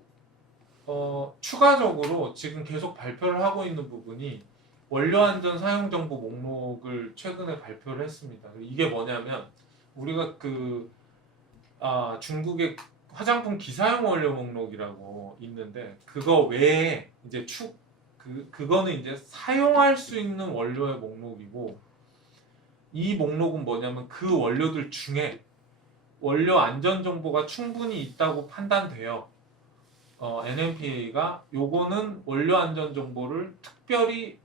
추가적으로 지금 계속 발표를 하고 있는 부분이 원료안전 사용정보 목록을 최근에 발표를 했습니다. 이게 뭐냐면 우리가 중국의 화장품 기사용 원료 목록이라고 있는데 그거 외에 이제 그거는 이제 사용할 수 있는 원료의 목록이고 이 목록은 뭐냐면 그 원료들 중에 원료 안전 정보가 충분히 있다고 판단돼요. NMPA가 요거는 원료 안전 정보를 특별히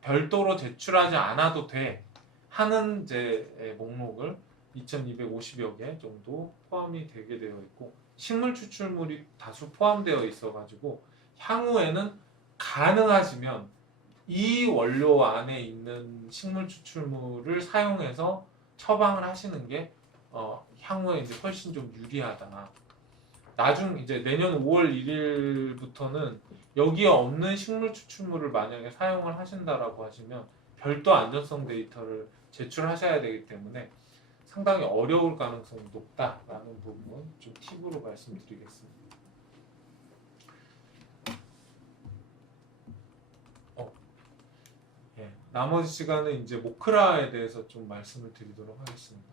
별도로 제출하지 않아도 돼 하는 이제 목록을 2,250여 개 정도 포함이 되게 되어 있고 식물 추출물이 다수 포함되어 있어 가지고 향후에는 가능하시면 이 원료 안에 있는 식물 추출물을 사용해서 처방을 하시는 게 향후에 이제 훨씬 좀 유리하다. 나중 이제 내년 5월 1일부터는 여기에 없는 식물 추출물을 만약에 사용을 하신다라고 하시면 별도 안전성 데이터를 제출하셔야 되기 때문에 상당히 어려울 가능성이 높다라는 부분 좀 팁으로 말씀드리겠습니다. 나머지 시간은 이제 모크라에 대해서 좀 말씀을 드리도록 하겠습니다.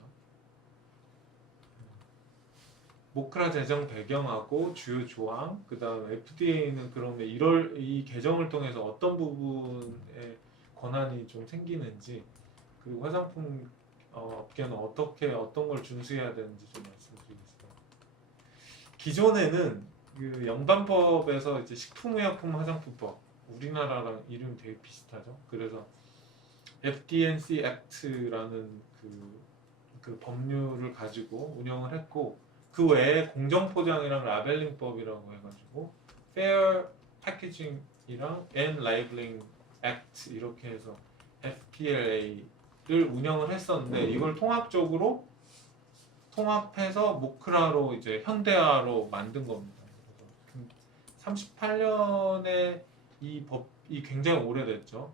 모크라 제정 배경하고 주요 조항, 그 다음 FDA는 그러면 이 개정을 통해서 어떤 부분에 권한이 좀 생기는지, 그리고 화장품 업계는 어떤 걸 준수해야 되는지 좀 말씀드리겠습니다. 기존에는 그 영반법에서 이제 식품의약품 화장품법, 우리나라랑 이름이 되게 비슷하죠. 그래서 FD&C Act라는 그 법률을 가지고 운영을 했고 그 외에 공정포장이랑 라벨링법이라고 해가지고 Fair Packaging이랑 and Labeling Act 이렇게 해서 FPLA를 운영을 했었는데 이걸 통합해서 모크라로 이제 현대화로 만든 겁니다. 그래서 38년에 이 법이 굉장히 오래됐죠.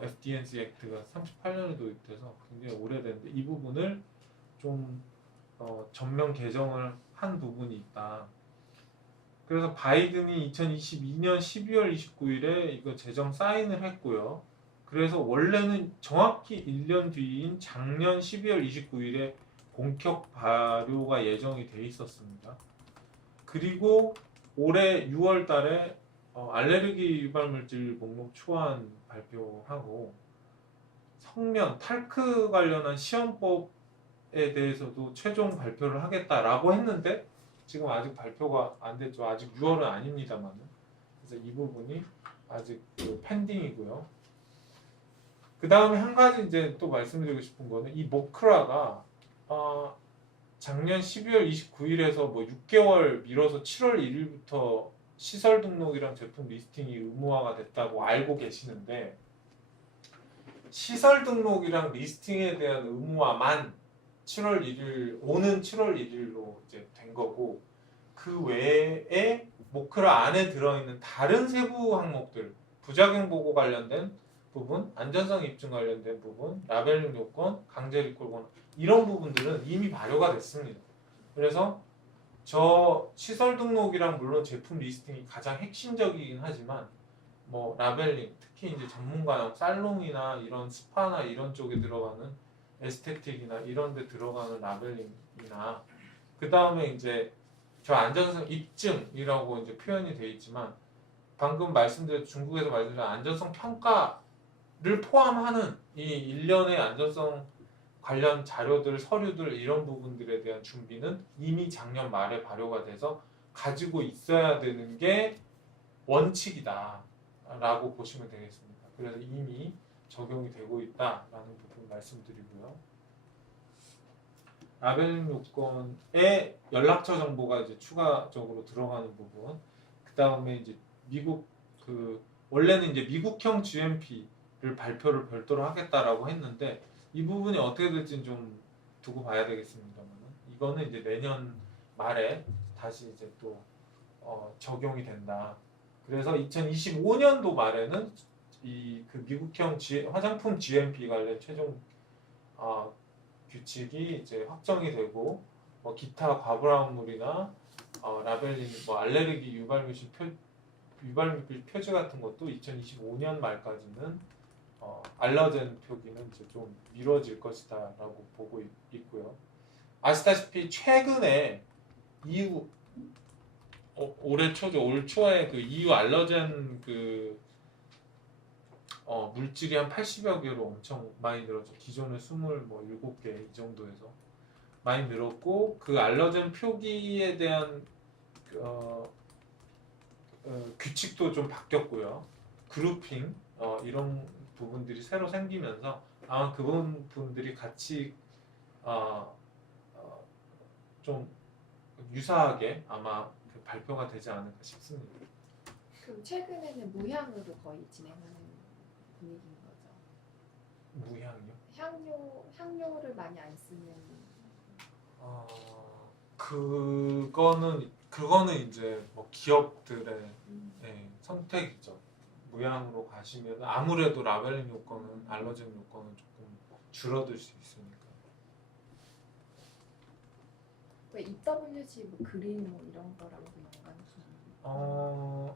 FD&C 액트가 38년에 도입돼서 굉장히 오래됐는데 이 부분을 좀 전면 개정을 한 부분이 있다. 그래서 바이든이 2022년 12월 29일에 이거 제정 사인을 했고요. 그래서 원래는 정확히 1년 뒤인 작년 12월 29일에 본격 발효가 예정이 돼 있었습니다. 그리고 올해 6월 달에 알레르기 유발물질 목록 초안 발표하고 성면, 탈크 관련한 시험법에 대해서도 최종 발표를 하겠다라고 했는데 지금 아직 발표가 안 됐죠. 아직 6월은 아닙니다만 그래서 이 부분이 아직 펜딩이고요. 그 다음에 한 가지 이제 또 말씀드리고 싶은 거는 이 모크라가 작년 12월 29일에서 뭐 6개월 미뤄서 7월 1일부터 시설 등록이랑 제품 리스팅이 의무화가 됐다고 알고 계시는데 시설 등록이랑 리스팅에 대한 의무화만 오는 7월 1일로 이제 된 거고 그 외에 모크라 안에 들어있는 다른 세부 항목들 부작용 보고 관련된 부분, 안전성 입증 관련된 부분, 라벨링 요건, 강제 리콜 권한 이런 부분들은 이미 발효가 됐습니다. 그래서 저 시설 등록이랑 물론 제품 리스팅이 가장 핵심적이긴 하지만 뭐 라벨링, 특히 이제 전문가용 살롱이나 이런 스파나 이런 쪽에 들어가는 에스테틱이나 이런 데 들어가는 라벨링이나 그 다음에 이제 저 안전성 입증이라고 이제 표현이 되어 있지만 방금 말씀드린 중국에서 말씀드린 안전성 평가를 포함하는 이 일련의 안전성 관련 자료들, 서류들 이런 부분들에 대한 준비는 이미 작년 말에 발효가 돼서 가지고 있어야 되는 게 원칙이다 라고 보시면 되겠습니다. 그래서 이미 적용이 되고 있다라는 부분 말씀드리고요. 라벨링 요건에 연락처 정보가 이제 추가적으로 들어가는 부분. 그 다음에 이제 미국 원래는 이제 미국형 GMP를 발표를 별도로 하겠다라고 했는데 이 부분이 어떻게 될지는 좀 두고 봐야 되겠습니다만 이거는 이제 내년 말에 다시 이제 또 적용이 된다. 그래서 2025년도 말에는 이 그 미국형 화장품 GMP 관련 최종 규칙이 이제 확정이 되고 뭐 기타 과부하물이나 라벨링, 뭐 알레르기 유발물질 표지 같은 것도 2025년 말까지는 알러젠 표기는 이제 좀 미뤄질 것이다라고 보고 있고요. 아시다시피 최근에 EU 올해 초죠. 올 초에 그 EU 알러젠 물질이 한 80여 개로 엄청 많이 늘었죠. 기존에 27개 이 정도에서 많이 늘었고 그 알러젠 표기에 대한 규칙도 좀 바뀌었고요. 그룹핑 이런 부분들이 새로 생기면서 아마 그 부분들이 같이 좀 유사하게 아마 발표가 되지 않을까 싶습니다. 그럼 최근에는 무향으로 거의 진행하는 분위기인 거죠. 무향이요? 향료를 많이 안 쓰는. 그거는 이제 뭐 기업들의 선택이죠. 무향으로 가시면 아무래도 라벨링 요건은 알러젠 요건은 조금 줄어들 수 있으니까. 왜 EWG 뭐 그린 뭐 이런 거랑 연관이?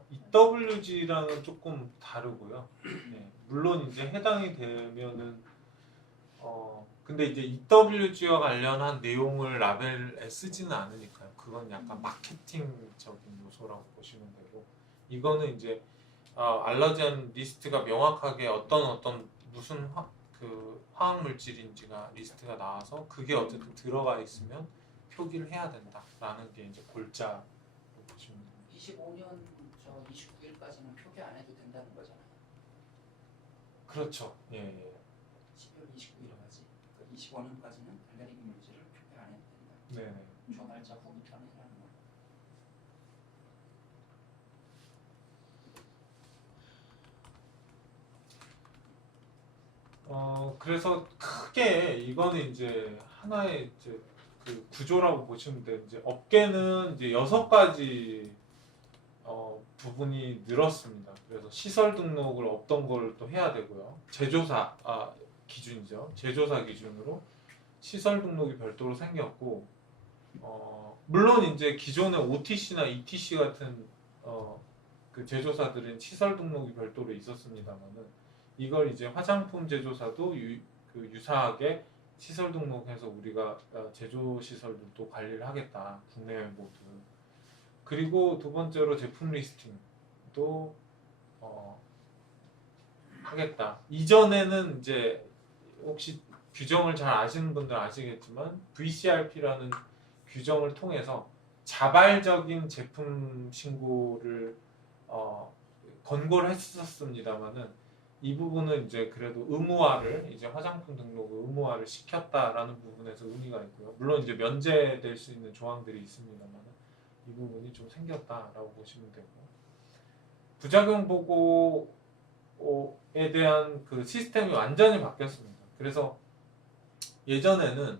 EWG랑은 조금 다르고요. 물론 이제 해당이 되면은 근데 이제 EWG와 관련한 내용을 라벨에 쓰지는 않으니까요. 그건 약간 마케팅적인 요소라고 보시면 되고 이거는 이제 알러젠 리스트가 명확하게 어떤 무슨 화학 물질인지가 리스트가 나와서 그게 어쨌든 들어가 있으면 표기를 해야 된다라는 게 이제 골자로 보시면 됩니다. 25년 29일까지는 표기 안 해도 된다는 거잖아요. 그렇죠. 예. 12월 29일까지. 25년까지는 알레르기 물질을 표기 안 해도 된다. 네. 조날짜 후기 편이라는 거. 그래서 크게 이거는 이제 하나의 이제 그 구조라고 보시면 돼요. 이제 업계는 이제 6가지 부분이 늘었습니다. 그래서 시설 등록을 없던 걸 또 해야 되고요. 제조사 기준이죠. 제조사 기준으로 시설 등록이 별도로 생겼고 물론 이제 기존의 OTC나 ETC 같은 그 제조사들은 시설 등록이 별도로 있었습니다만은 이걸 이제 화장품 제조사도 유사하게 시설 등록해서 우리가 제조 시설들도 관리를 하겠다. 국내외 모두. 그리고 두 번째로 제품 리스팅도 하겠다. 이전에는 이제 혹시 규정을 잘 아시는 분들 아시겠지만 VCRP라는 규정을 통해서 자발적인 제품 신고를 권고를 했었습니다만은 이 부분은 이제 그래도 의무화를 이제 화장품 등록을 의무화를 시켰다라는 부분에서 의미가 있고요. 물론 이제 면제될 수 있는 조항들이 있습니다만 이 부분이 좀 생겼다라고 보시면 되고 부작용 보고에 대한 그 시스템이 완전히 바뀌었습니다. 그래서 예전에는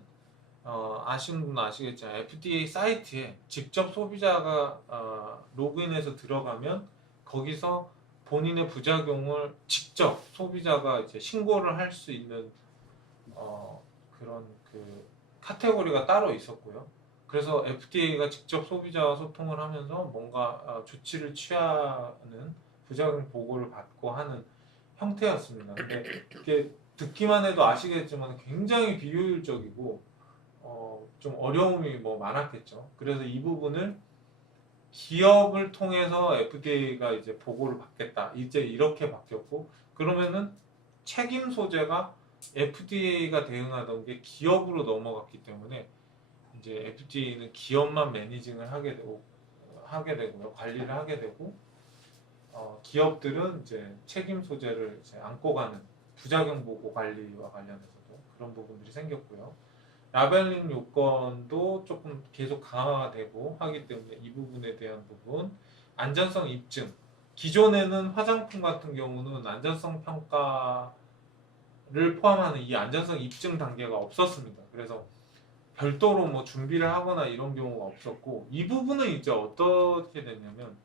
아시는 분은 아시겠지만 FDA 사이트에 직접 소비자가 로그인해서 들어가면 거기서 본인의 부작용을 직접 소비자가 이제 신고를 할 수 있는 그런 그 카테고리가 따로 있었고요. 그래서 FDA가 직접 소비자와 소통을 하면서 뭔가 조치를 취하는 부작용 보고를 받고 하는 형태였습니다. 근데 이게 듣기만 해도 아시겠지만 굉장히 비효율적이고 좀 어려움이 뭐 많았겠죠. 그래서 이 부분을 기업을 통해서 FDA가 이제 보고를 받겠다. 이제 이렇게 바뀌었고 그러면은 책임 소재가 FDA가 대응하던 게 기업으로 넘어갔기 때문에 이제 FDA는 기업만 매니징을 하게 되고요. 관리를 하게 되고 기업들은 이제 책임 소재를 이제 안고 가는 부작용 보고 관리와 관련해서도 그런 부분들이 생겼고요. 라벨링 요건도 조금 계속 강화가 되고 하기 때문에 이 부분에 대한 부분 안전성 입증 기존에는 화장품 같은 경우는 안전성 평가를 포함하는 이 안전성 입증 단계가 없었습니다. 그래서 별도로 뭐 준비를 하거나 이런 경우가 없었고 이 부분은 이제 어떻게 됐냐면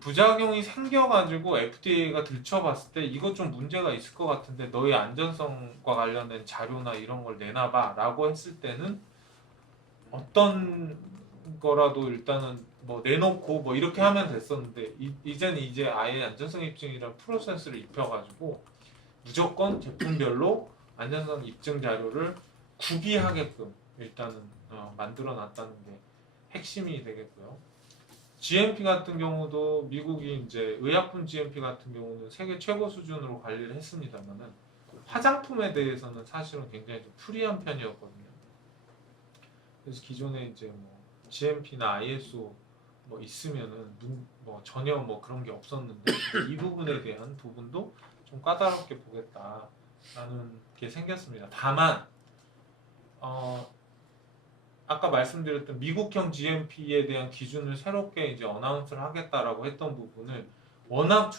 부작용이 생겨가지고 FDA가 들춰봤을 때 이거 좀 문제가 있을 것 같은데 너의 안전성과 관련된 자료나 이런 걸 내놔봐 라고 했을 때는 어떤 거라도 일단은 뭐 내놓고 뭐 이렇게 하면 됐었는데 이제는 이제 아예 안전성 입증이라는 프로세스를 입혀가지고 무조건 제품별로 안전성 입증 자료를 구비하게끔 일단은 만들어 놨다는 게 핵심이 되겠고요. GMP 같은 경우도 미국이 이제 의약품 GMP 같은 경우는 세계 최고 수준으로 관리를 했습니다만은 화장품에 대해서는 사실은 굉장히 좀 프리한 편이었거든요. 그래서 기존에 이제 뭐 GMP나 ISO 뭐 있으면은 뭐 전혀 뭐 그런 게 없었는데 이 부분에 대한 부분도 좀 까다롭게 보겠다라는 게 생겼습니다. 다만 아까 말씀드렸던 미국형 GMP에 대한 기준을 새롭게 이제 어나운스를 하겠다라고 했던 부분을 워낙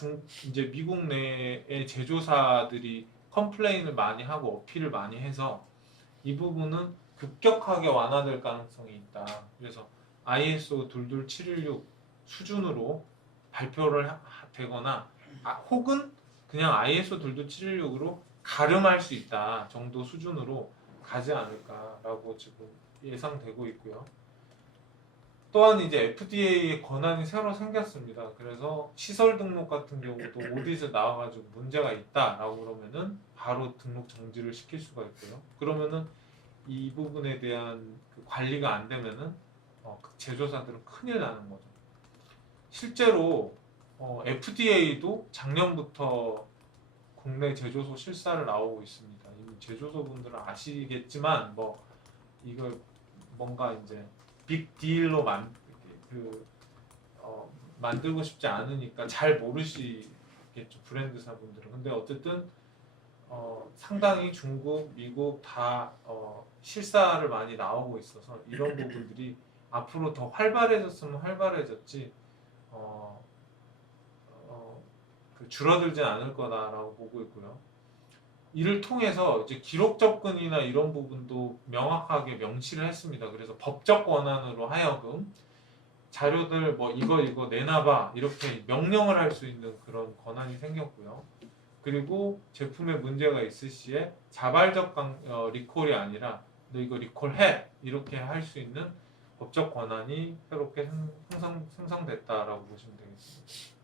이제 미국 내의 제조사들이 컴플레인을 많이 하고 어필을 많이 해서 이 부분은 급격하게 완화될 가능성이 있다. 그래서 ISO 22716 수준으로 발표를 되거나 혹은 그냥 ISO 22716으로 가름할 수 있다 정도 수준으로 가지 않을까라고 지금 예상되고 있고요. 또한 이제 FDA의 권한이 새로 생겼습니다. 그래서 시설 등록 같은 경우도 오디트 나와가지고 문제가 있다라고 그러면은 바로 등록 정지를 시킬 수가 있고요. 그러면은 이 부분에 대한 그 관리가 안 되면은 그 제조사들은 큰일 나는 거죠. 실제로 FDA도 작년부터 국내 제조소 실사를 나오고 있습니다. 이미 제조소분들은 아시겠지만 뭐 이걸 뭔가 이제 빅 딜로 만들고 싶지 않으니까 잘 모르시겠죠 브랜드사분들은. 근데 어쨌든 상당히 중국, 미국 다 실사를 많이 나오고 있어서 이런 부분들이 앞으로 더 활발해졌으면 활발해졌지 줄어들진 않을 거다라고 보고 있고요. 이를 통해서 이제 기록 접근이나 이런 부분도 명확하게 명시를 했습니다. 그래서 법적 권한으로 하여금 자료들 뭐 이거 내놔봐 이렇게 명령을 할 수 있는 그런 권한이 생겼고요. 그리고 제품에 문제가 있을 시에 자발적 리콜이 아니라 너 이거 리콜해 이렇게 할 수 있는 법적 권한이 새롭게 생성됐다라고 보시면 되겠습니다.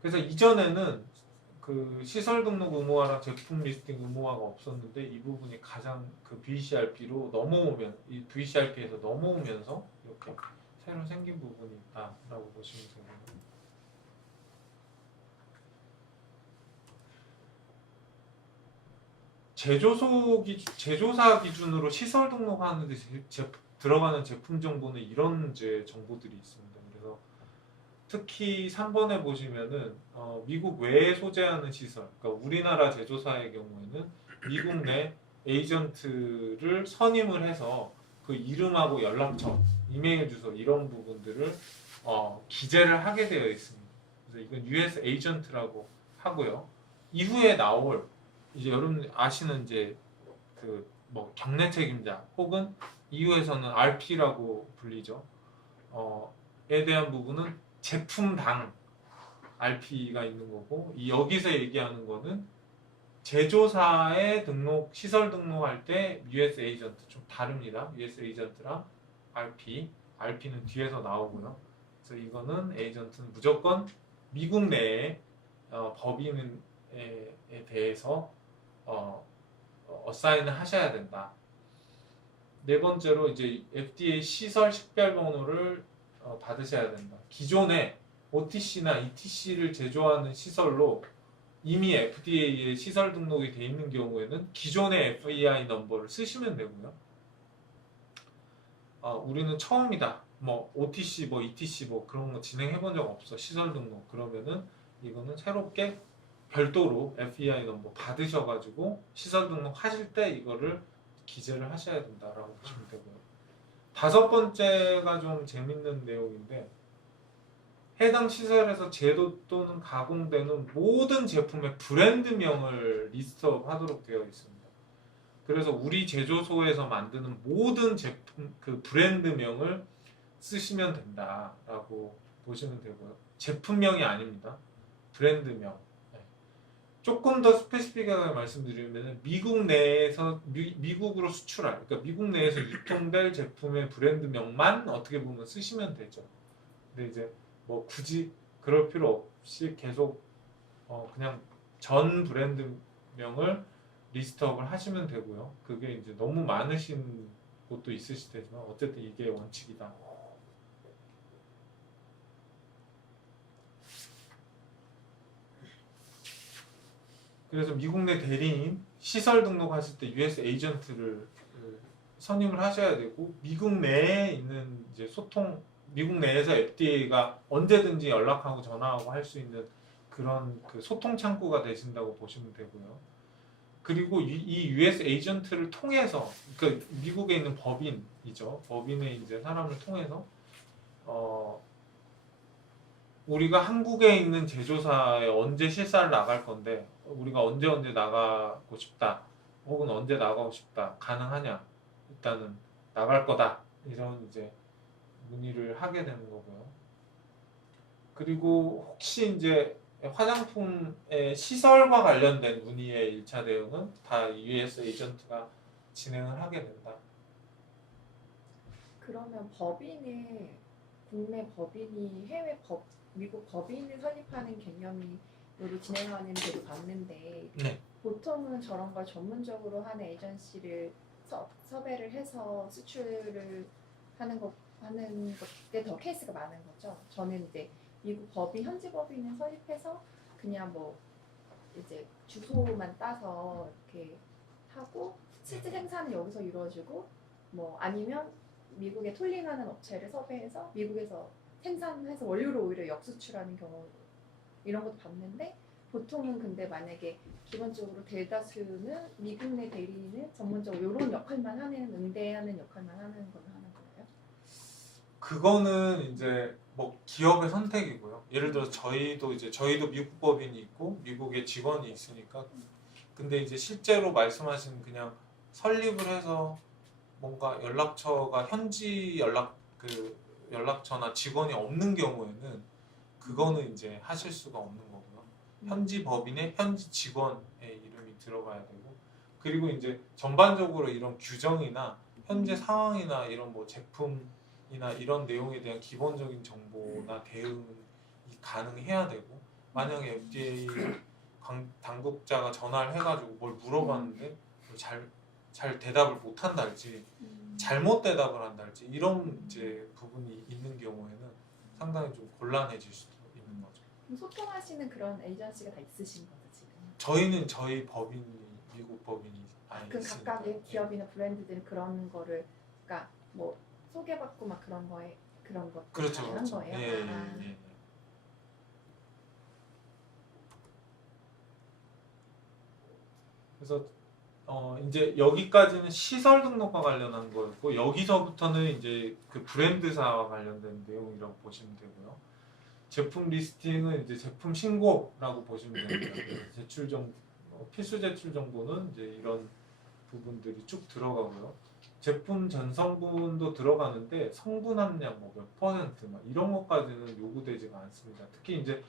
그래서 이전에는 그 시설 등록 의무화랑 제품 리스팅 의무화가 없었는데 이 부분이 가장 그 VCRP로 넘어오면 이 VCRP에서 넘어오면서 이렇게 새로 생긴 부분이 있다라고 보시면 되고요. 제조사 기준으로 시설 등록하는데 들어가는 제품 정보는 이런 이제 정보들이 있습니다. 그래서 특히 3번에 보시면은 미국 외에 소재하는 시설, 그러니까 우리나라 제조사의 경우에는 미국 내 에이전트를 선임을 해서 그 이름하고 연락처, 이메일 주소 이런 부분들을 기재를 하게 되어 있습니다. 그래서 이건 US 에이전트라고 하고요. 이후에 나올 이제 여러분 아시는 이제 그 뭐 경내 책임자 혹은 EU에서는 RP라고 불리죠. 에 대한 부분은 제품당 RP가 있는 거고 여기서 얘기하는 거는 제조사에 시설 등록할 때 US 에이전트 좀 다릅니다. US 에이전트랑 RP는 뒤에서 나오고요. 그래서 이거는 에이전트는 무조건 미국 내에 법인에 대해서 어사인을 하셔야 된다. 네 번째로 이제 FDA 시설 식별번호를 받으셔야 된다. 기존에 OTC나 ETC를 제조하는 시설로 이미 FDA에 시설 등록이 돼 있는 경우에는 기존의 FEI 넘버를 쓰시면 되고요. 우리는 처음이다. 뭐 OTC, 뭐 ETC 뭐 그런 거 진행해 본 적 없어. 시설 등록. 그러면은 이거는 새롭게 별도로 FEI 넘버 받으셔가지고 시설 등록 하실 때 이거를 기재를 하셔야 된다라고 보시면 되고요. 다섯 번째가 좀 재밌는 내용인데 해당 시설에서 제조 또는 가공되는 모든 제품의 브랜드명을 리스트업 하도록 되어 있습니다. 그래서 우리 제조소에서 만드는 모든 제품 그 브랜드명을 쓰시면 된다라고 보시면 되고요. 제품명이 아닙니다. 브랜드명. 조금 더 스페시픽하게 말씀드리면 미국 내에서 미국으로 수출할, 그러니까 미국 내에서 유통될 제품의 브랜드명만 어떻게 보면 쓰시면 되죠. 근데 이제 뭐 굳이 그럴 필요 없이 계속 그냥 전 브랜드명을 리스트업을 하시면 되고요. 그게 이제 너무 많으신 곳도 있으실 테지만 어쨌든 이게 원칙이다. 그래서 미국 내 대리인 시설 등록하실 때 US 에이전트를 선임을 하셔야 되고 미국 내에 있는 이제 미국 내에서 FDA가 언제든지 연락하고 전화하고 할 수 있는 그런 그 소통 창구가 되신다고 보시면 되고요. 그리고 이 US 에이전트를 통해서 그러니까 미국에 있는 법인이죠. 법인의 이제 사람을 통해서 우리가 한국에 있는 제조사에 언제 실사를 나갈 건데 우리가 언제 나가고 싶다 혹은 언제 나가고 싶다 가능하냐 일단은 나갈 거다 이런 이제 문의를 하게 되는 거고요. 그리고 혹시 이제 화장품의 시설과 관련된 문의의 1차 대응은 다 US 에이전트가 진행을 하게 된다. 그러면 법인을 국내 법인이 미국 법인을 설립하는 개념으로 진행하는 데도 봤는데 네. 보통은 저런 걸 전문적으로 하는 에이전시를 섭외를 해서 수출을 하는 것에 더 케이스가 많은 거죠. 저는 이제 미국 현지 법인을 설립해서 그냥 뭐 이제 주소만 따서 이렇게 하고 실제 생산은 여기서 이루어지고 뭐 아니면 미국에 톨링하는 업체를 섭외해서 미국에서 생산해서 원료를 오히려 역수출하는 경우 이런 것도 봤는데 보통은 근데 만약에 기본적으로 대다수는 미국 내 대리인은 전문적으로 이런 역할만 응대하는 역할만 하는 건 하는 거예요? 그거는 이제 뭐 기업의 선택이고요. 예를 들어 저희도 미국 법인이 있고 미국에 직원이 있으니까 근데 이제 실제로 말씀하신 그냥 설립을 해서 뭔가 연락처가 현지 연락처나 직원이 없는 경우에는 그거는 이제 하실 수가 없는 거고요. 현지 법인의 현지 직원의 이름이 들어가야 되고 그리고 이제 전반적으로 이런 규정이나 현재 상황이나 이런 뭐 제품이나 이런 내용에 대한 기본적인 정보나 대응이 가능해야 되고 만약에 FDA 당국자가 전화를 해가지고 뭘 물어봤는데 잘 대답을 못 한달지 잘못 대답을 한달지 이런 이제 부분이 있는 경우에는 상당히 좀 곤란해질 수도 있는 거죠. 그럼 소통하시는 그런 에이전시가 다 있으신 거죠 지금? 저희는 저희 법인이 미국 법인이 그 있으니까. 각각의 기업이나 브랜드들은 그런 거를 그러니까 뭐 소개받고 막 그런 거에 그런 것 그렇죠, 한 그렇죠. 거예요? 예. 그래서 이제 여기까지는 시설 등록과 관련한 거였고 여기서부터는 이제 그 브랜드사와 관련된 내용이라고 보시면 되고요. 제품 리스팅은 이제 제품 신고라고 보시면 됩니다. 필수 제출 정보는 이제 이런 부분들이 쭉 들어가고요. 제품 전성분도 들어가는데 성분 함량 뭐 몇 퍼센트 막 이런 것까지는 요구되지가 않습니다. 특히 이제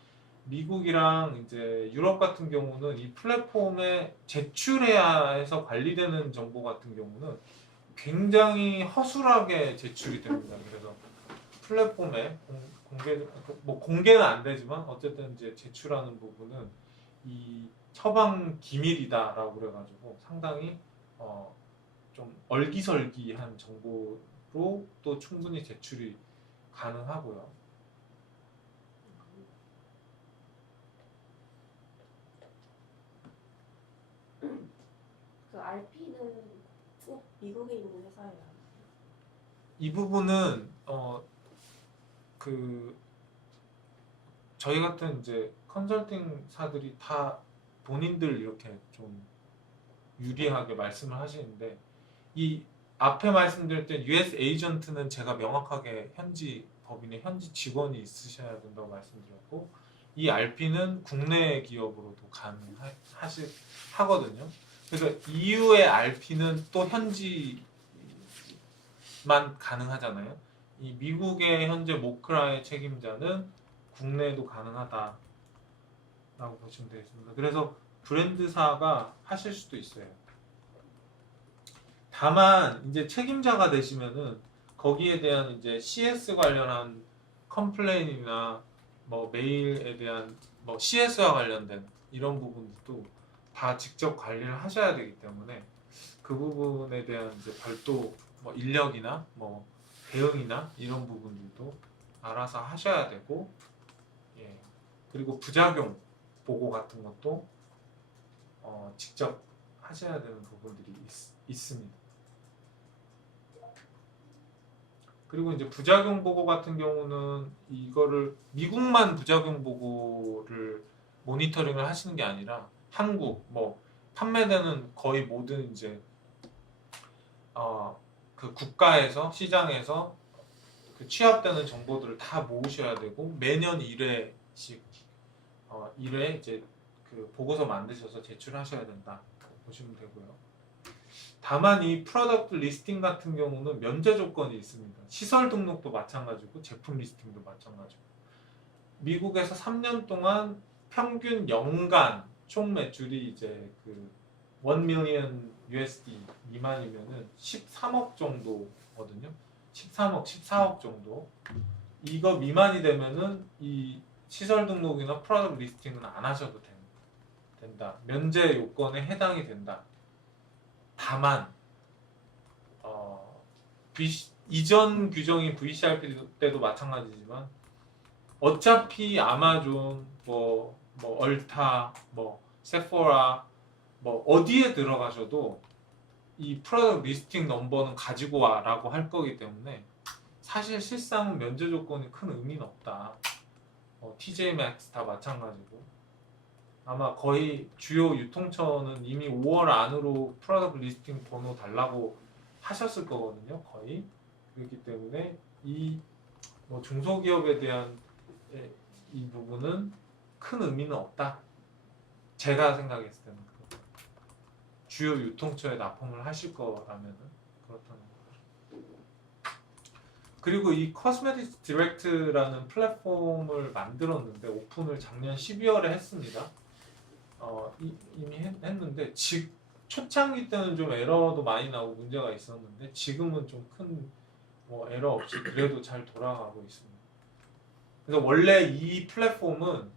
미국이랑 이제 유럽 같은 경우는 이 플랫폼에 제출해야 해서 관리되는 정보 같은 경우는 굉장히 허술하게 제출이 됩니다. 그래서 플랫폼에 공개 뭐 공개는 안 되지만 어쨌든 이제 제출하는 부분은 이 처방 기밀이다라고 그래가지고 상당히 좀 얼기설기한 정보로 또 충분히 제출이 가능하고요. 그 RP는 꼭 미국에 있는 회사예요. 이 부분은 그 저희 같은 이제 컨설팅사들이 다 본인들 이렇게 좀 유리하게 말씀을 하시는데 이 앞에 말씀드렸던 US 에이전트는 제가 명확하게 현지 법인의 현지 직원이 있으셔야 된다고 말씀드렸고 이 RP는 국내 기업으로도 가능하거든요. 그래서 EU의 RP는 또 현지만 가능하잖아요. 이 미국의 현재 모크라의 책임자는 국내에도 가능하다라고 보시면 되겠습니다. 그래서 브랜드사가 하실 수도 있어요. 다만 이제 책임자가 되시면은 거기에 대한 이제 CS 관련한 컴플레인이나 뭐 메일에 대한 뭐 CS와 관련된 이런 부분도 다 직접 관리를 하셔야 되기 때문에 그 부분에 대한 이제 별도 뭐 인력이나 뭐 대응이나 이런 부분들도 알아서 하셔야 되고, 예. 그리고 부작용 보고 같은 것도 직접 하셔야 되는 부분들이 있습니다. 그리고 이제 부작용 보고 같은 경우는 이거를 미국만 부작용 보고를 모니터링을 하시는 게 아니라 한국 뭐 판매되는 거의 모든 이제 그 국가에서 시장에서 그 취합되는 정보들을 다 모으셔야 되고 매년 1회씩 1회 이제 그 보고서 만드셔서 제출하셔야 된다 보시면 되고요. 다만 이 프로덕트 리스팅 같은 경우는 면제 조건이 있습니다. 시설 등록도 마찬가지고 제품 리스팅도 마찬가지고 미국에서 3년 동안 평균 연간 총 매출이 이제 그 1 million USD 미만이면은 13억 정도거든요. 13억, 14억 정도. 이거 미만이 되면은 이 시설 등록이나 프로덕트 리스팅은 안 하셔도 된다. 면제 요건에 해당이 된다. 다만 이전 규정인 VCRP 때도 마찬가지지만 어차피 아마존, 뭐 얼타, 뭐 세포라, 뭐 어디에 들어가셔도 이 프로덕트 리스팅 넘버는 가지고 와라고 할 거기 때문에 사실 실상은 면제 조건이 큰 의미는 없다. TJ Maxx 다 마찬가지고 아마 거의 주요 유통처는 이미 5월 안으로 프로덕트 리스팅 번호 달라고 하셨을 거거든요. 거의. 그렇기 때문에 이 뭐 중소기업에 대한 이 부분은 큰 의미는 없다. 제가 생각했을 때는 주요 유통처에 납품을 하실 거라면은 그렇다는 거죠. 그리고 이 코스메틱 디렉트라는 플랫폼을 만들었는데 오픈을 작년 12월에 했습니다. 이미 했는데 초창기 때는 좀 에러도 많이 나고 문제가 있었는데 지금은 좀 큰 뭐 에러 없이 그래도 잘 돌아가고 있습니다. 그래서 원래 이 플랫폼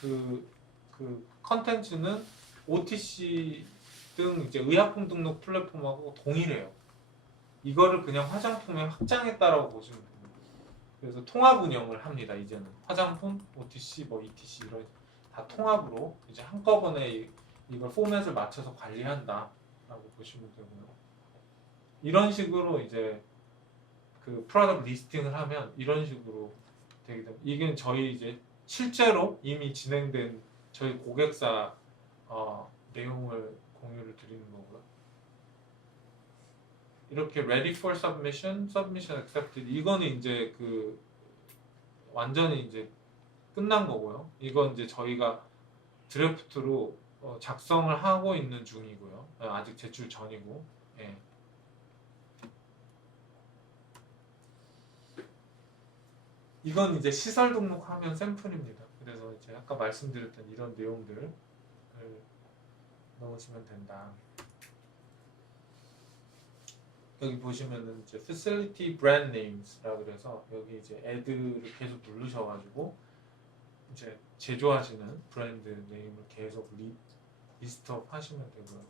그 컨텐츠는 OTC 등 이제 의약품 등록 플랫폼하고 동일해요. 이거를 그냥 화장품에 확장했다라고 보시면 됩니다. 그래서 통합 운영을 합니다. 이제는 화장품, OTC, 뭐 ETC 이런 다 통합으로 이제 한꺼번에 이걸 포맷을 맞춰서 관리한다라고 보시면 되고요. 이런 식으로 이제 그 프로덕트 리스팅을 하면 이런 식으로 되게 됩니다. 이게 저희 이제 실제로 이미 진행된 저희 고객사 내용을 공유를 드리는 거고요. 이렇게 ready for submission, submission accepted 이거는 이제 그 완전히 이제 끝난 거고요. 이건 이제 저희가 드래프트로 작성을 하고 있는 중이고요. 아직 제출 전이고. 예. 이건 이제 시설 등록하면 샘플입니다. 그래서 이제 아까 말씀드렸던 이런 내용들을 넣으시면 된다. 여기 보시면은 이제 facility brand names라고 그래서 여기 이제 add를 계속 누르셔가지고 이제 제조하시는 브랜드 네임을 계속 리스트업 하시면 되고요.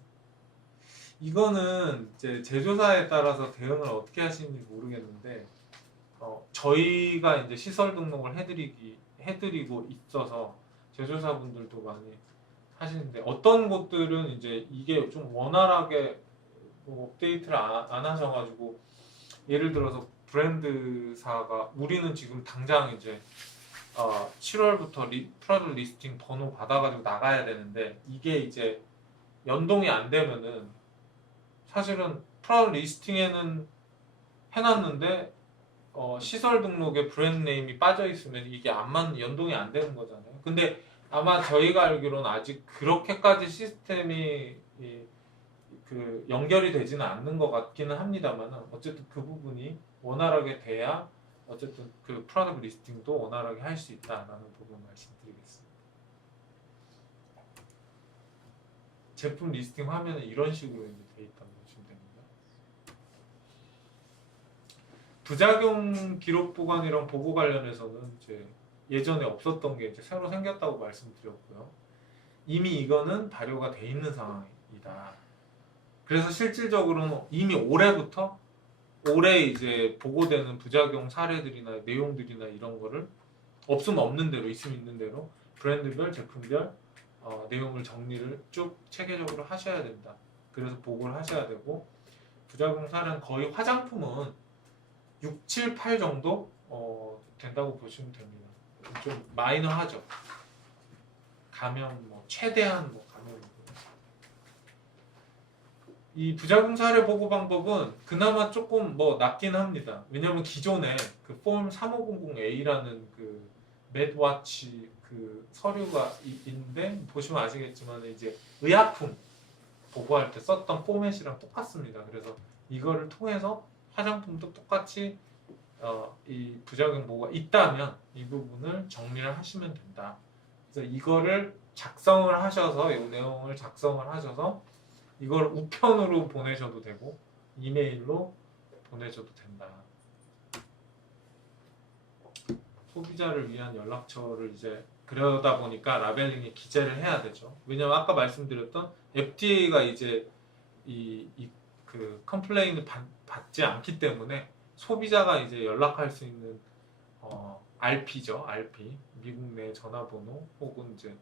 이거는 이제 제조사에 따라서 대응을 어떻게 하시는지 모르겠는데 저희가 이제 시설 등록을 해드리고 있어서 제조사분들도 많이 하시는데 어떤 곳들은 이제 이게 좀 원활하게 뭐 업데이트를 안 하셔가지고 예를 들어서 브랜드사가 우리는 지금 당장 이제 7월부터 프로덕트 리스팅 번호 받아가지고 나가야 되는데 이게 이제 연동이 안 되면은 사실은 프로덕트 리스팅에는 해놨는데 시설 등록에 브랜드 네임이 빠져 있으면 이게 연동이 안 되는 거잖아요. 근데 아마 저희가 알기로는 아직 그렇게까지 시스템이 그 연결이 되지는 않는 것 같기는 합니다만 어쨌든 그 부분이 원활하게 돼야 어쨌든 그 프로덕트 리스팅도 원활하게 할 수 있다라는 부분 말씀드리겠습니다. 제품 리스팅 화면은 이런 식으로 이제 돼 있다고 보시면 됩니다. 부작용 기록 보관이랑 보고 관련해서는 이제 예전에 없었던 게 이제 새로 생겼다고 말씀드렸고요. 이미 이거는 발효가 돼 있는 상황이다. 그래서 실질적으로는 이미 올해 이제 보고되는 부작용 사례들이나 내용들이나 이런 거를 없으면 없는 대로 있으면 있는 대로 브랜드별 제품별 내용을 정리를 쭉 체계적으로 하셔야 된다. 그래서 보고를 하셔야 되고 부작용 사례는 거의 화장품은 6, 7, 8 정도 된다고 보시면 됩니다. 좀 마이너하죠. 감염 최대한 감염. 이 부작용 사례 보고 방법은 그나마 조금 낫긴 합니다. 왜냐면 기존에 그 폼 3500A라는 그 medWatch 그 서류가 있는데 보시면 아시겠지만 이제 의약품 보고할 때 썼던 포맷이랑 똑같습니다. 그래서 이거를 통해서 화장품도 똑같이 이 부작용 보고가 있다면 이 부분을 정리를 하시면 된다. 그래서 이거를 작성을 하셔서 이 내용을 작성을 하셔서 이걸 우편으로 보내셔도 되고 이메일로 보내셔도 된다. 소비자를 위한 연락처를 이제 그러다 보니까 라벨링에 기재를 해야 되죠. 왜냐면 아까 말씀드렸던 FDA가 이제 그 컴플레인을 받지 않기 때문에 소비자가 이제 연락할 수 있는 RP죠. RP 미국 내 전화번호 혹은 이제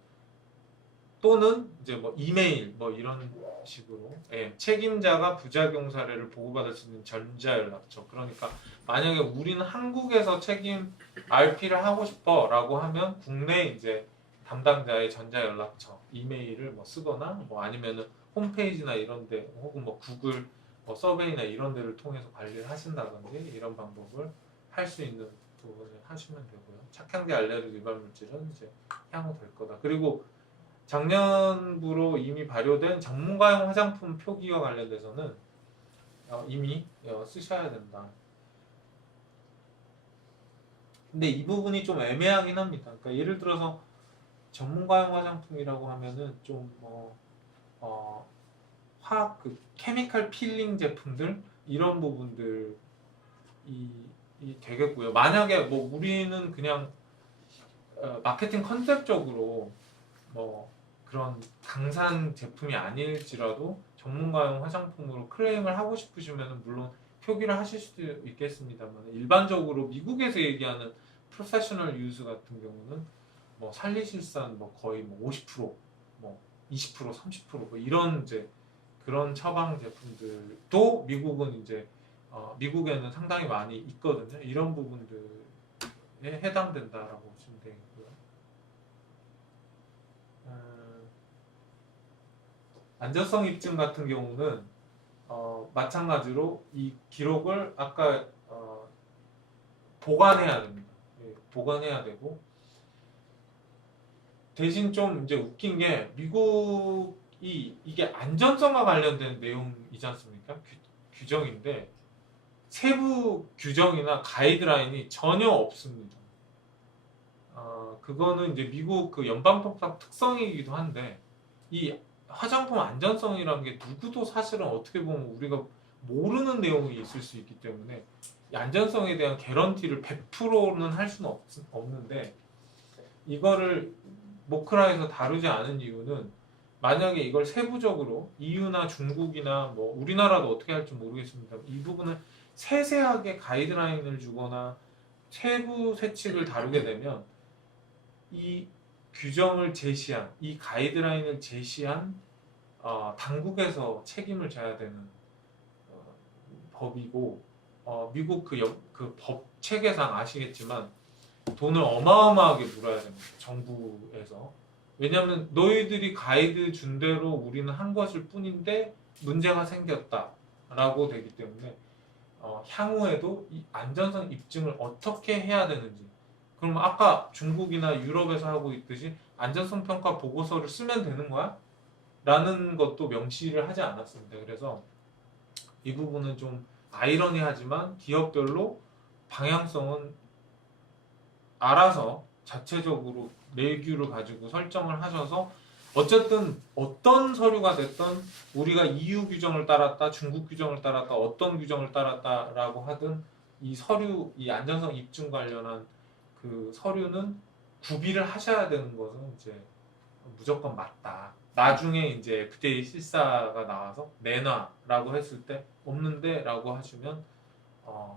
또는 이제 이메일 이런 식으로 책임자가 부작용 사례를 보고받을 수 있는 전자연락처. 그러니까 만약에 우리는 한국에서 책임 RP를 하고 싶어라고 하면 국내 이제 담당자의 전자연락처 이메일을 쓰거나 아니면은 홈페이지나 이런데 혹은 구글 서베이나 이런 데를 통해서 관리를 하신다든지 이런 방법을 할 수 있는 부분을 하시면 되고요. 착향제 알레르기 유발 물질은 이제 향후 될 거다. 그리고 작년부로 이미 발효된 전문가용 화장품 표기와 관련돼서는 이미 쓰셔야 된다. 근데 이 부분이 좀 애매하긴 합니다. 그러니까 예를 들어서 전문가용 화장품이라고 하면은 좀 화학 케미칼 필링 제품들 이런 부분들이 되겠고요. 만약에 우리는 그냥 마케팅 컨셉적으로 그런 강산 제품이 아닐지라도 전문가용 화장품으로 클레임을 하고 싶으시면 물론 표기를 하실 수도 있겠습니다만 일반적으로 미국에서 얘기하는 프로페셔널 유즈 같은 경우는 살리실산 거의 50%, 20%, 30% 이런 이제 그런 처방 제품들도 미국은 이제 미국에는 상당히 많이 있거든요. 이런 부분들에 해당된다라고 보시면 되겠고요. 안전성 입증 같은 경우는 마찬가지로 이 기록을 아까 보관해야 됩니다. 보관해야 되고 대신 좀 이제 웃긴 게 미국이 이게 안전성과 관련된 내용이지 않습니까? 규정인데 세부 규정이나 가이드라인이 전혀 없습니다. 그거는 이제 미국 그 연방법상 특성이기도 한데 이 화장품 안전성이라는 게 누구도 사실은 어떻게 보면 우리가 모르는 내용이 있을 수 있기 때문에 이 안전성에 대한 개런티를 100%는 할 수는 없는데 이거를 모크라에서 다루지 않은 이유는 만약에 이걸 세부적으로 EU나 중국이나 뭐 우리나라도 어떻게 할지 모르겠습니다. 이 부분을 세세하게 가이드라인을 주거나 세부 세칙을 다루게 되면 이 규정을 제시한 이 가이드라인을 제시한 당국에서 책임을 져야 되는 법이고 미국 그 법 체계상 아시겠지만 돈을 어마어마하게 물어야 됩니다. 정부에서. 왜냐하면 너희들이 가이드 준 대로 우리는 한 것일 뿐인데 문제가 생겼다라고 되기 때문에 향후에도 이 안전성 입증을 어떻게 해야 되는지 그럼 아까 중국이나 유럽에서 하고 있듯이 안전성 평가 보고서를 쓰면 되는 거야? 라는 것도 명시를 하지 않았습니다. 그래서 이 부분은 좀 아이러니하지만 기업별로 방향성은 알아서 자체적으로 내규를 가지고 설정을 하셔서 어쨌든 어떤 서류가 됐던 우리가 EU 규정을 따랐다, 중국 규정을 따랐다, 어떤 규정을 따랐다라고 하든 이 서류, 이 안전성 입증 관련한 그 서류는 구비를 하셔야 되는 것은 이제 무조건 맞다. 나중에 이제 FDA 실사가 나와서 내놔라고 했을 때 없는데라고 하시면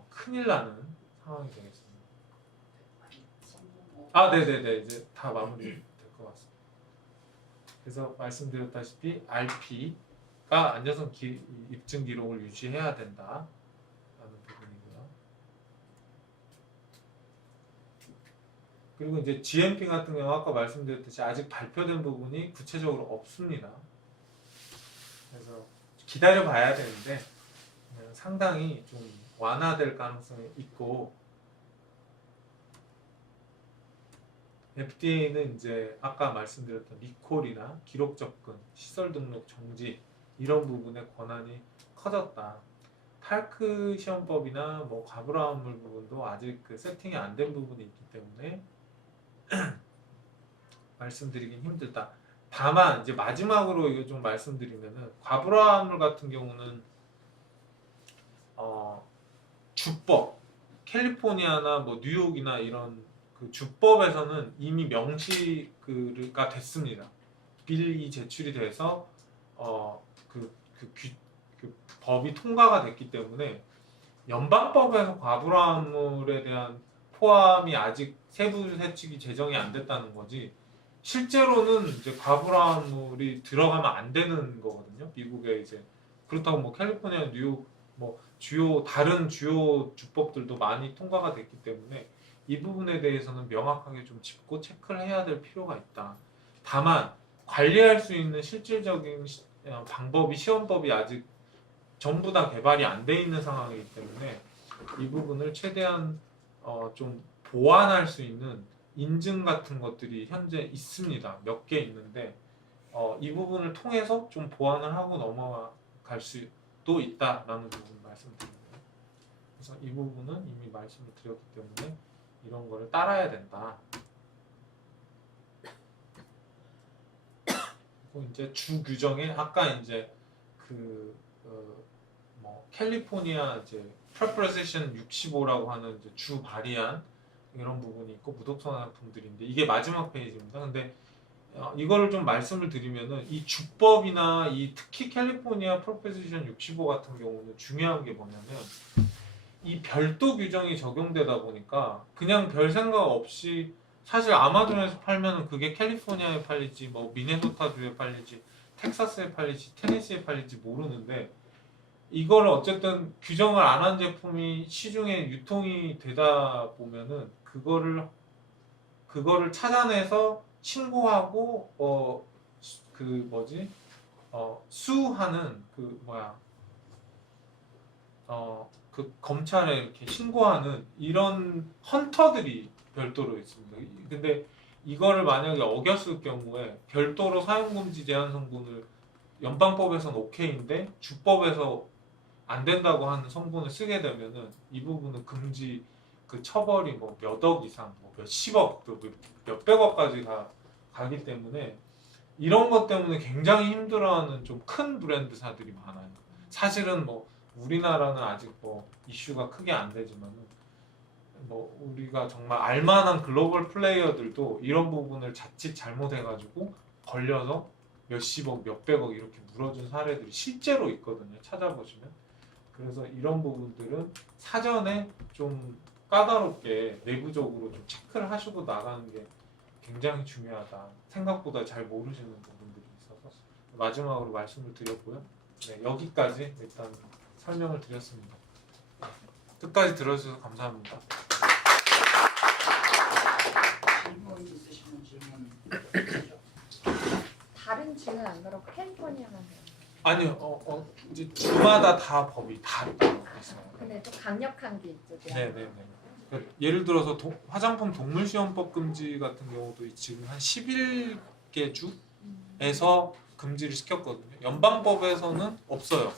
큰일 나는 상황이 되겠습니다. 네네네 이제 다 마무리될 것 같습니다. 그래서 말씀드렸다시피 RP가 안전성 입증 기록을 유지해야 된다라는 부분이고요. 그리고 이제 GMP 같은 경우 아까 말씀드렸듯이 아직 발표된 부분이 구체적으로 없습니다. 그래서 기다려 봐야 되는데 상당히 좀 완화될 가능성이 있고 FDA는 이제 아까 말씀드렸던 리콜이나 기록 접근, 시설 등록 정지 이런 부분의 권한이 커졌다. 탈크 시험법이나 뭐 과부하물 부분도 아직 그 세팅이 안 된 부분이 있기 때문에 말씀드리긴 힘들다. 다만 이제 마지막으로 이거 좀 말씀드리면은 과부하물 같은 경우는 주법 캘리포니아나 뭐 뉴욕이나 이런 그 주법에서는 이미 명시가 됐습니다. 빌이 제출이 돼서 그 법이 통과가 됐기 때문에 연방법에서 과부하물에 대한 포함이 아직 세부 세칙이 제정이 안 됐다는 거지. 실제로는 이제 과부하물이 들어가면 안 되는 거거든요. 미국에 이제 그렇다고 뭐 캘리포니아, 뉴욕 뭐 다른 주요 주법들도 많이 통과가 됐기 때문에 이 부분에 대해서는 명확하게 좀 짚고 체크를 해야 될 필요가 있다. 다만 관리할 수 있는 실질적인 방법이 시험법이 아직 전부 다 개발이 안 돼 있는 상황이기 때문에 이 부분을 최대한 좀 보완할 수 있는 인증 같은 것들이 현재 있습니다. 몇 개 있는데 이 부분을 통해서 좀 보완을 하고 넘어갈 수도 있다라는 부분 말씀드립니다. 그래서 이 부분은 이미 말씀을 드렸기 때문에 이런 거를 따라야 된다. 그리고 이제 주 규정에 아까 이제 뭐 캘리포니아 이제 Proposition 65라고 하는 이제 주 발의안 이런 부분이 있고 무독성 화장품들인데 이게 마지막 페이지입니다. 근데 이거를 좀 말씀을 드리면은 이 주법이나 이 특히 캘리포니아 Proposition 65 같은 경우는 중요한 게 뭐냐면 이 별도 규정이 적용되다 보니까 그냥 별 생각 없이 사실 아마존에서 팔면은 그게 캘리포니아에 팔릴지 뭐 미네소타주에 팔릴지 텍사스에 팔릴지 테네시에 팔릴지 모르는데 이걸 어쨌든 규정을 안 한 제품이 시중에 유통이 되다 보면은 그거를 찾아내서 신고하고 수하는 그 검찰에 이렇게 신고하는 이런 헌터들이 별도로 있습니다. 근데 이거를 만약에 어겼을 경우에 별도로 사용금지 제한 성분을 연방법에서는 오케이인데 주법에서 안 된다고 하는 성분을 쓰게 되면은 이 부분은 금지 그 처벌이 뭐 몇 억 이상, 뭐 몇십억, 또 몇백억까지 가기 때문에 이런 것 때문에 굉장히 힘들어하는 좀 큰 브랜드사들이 많아요. 사실은 뭐 우리나라는 아직 뭐 이슈가 크게 안 되지만은 뭐 우리가 정말 알만한 글로벌 플레이어들도 이런 부분을 자칫 잘못해가지고 걸려서 몇십억, 몇백억 이렇게 물어준 사례들이 실제로 있거든요. 찾아보시면. 그래서 이런 부분들은 사전에 좀 까다롭게 내부적으로 좀 체크를 하시고 나가는 게 굉장히 중요하다. 생각보다 잘 모르시는 부분들이 있어서 마지막으로 말씀을 드렸고요. 네, 여기까지 일단 설명을 드렸습니다. 끝까지 들어주셔서 감사합니다. 질문 있으시면 질문 해주시죠. 다른 주는 안 그렇고 캘리포니아만 돼요. 아니요, 이제 주마다 다 법이 다 있어요. 근데 좀 강력한 게 있죠. 네네네. 그러니까 예를 들어서 화장품 동물시험법 금지 같은 경우도 지금 한 11개 주에서 금지를 시켰거든요. 연방법에서는 없어요.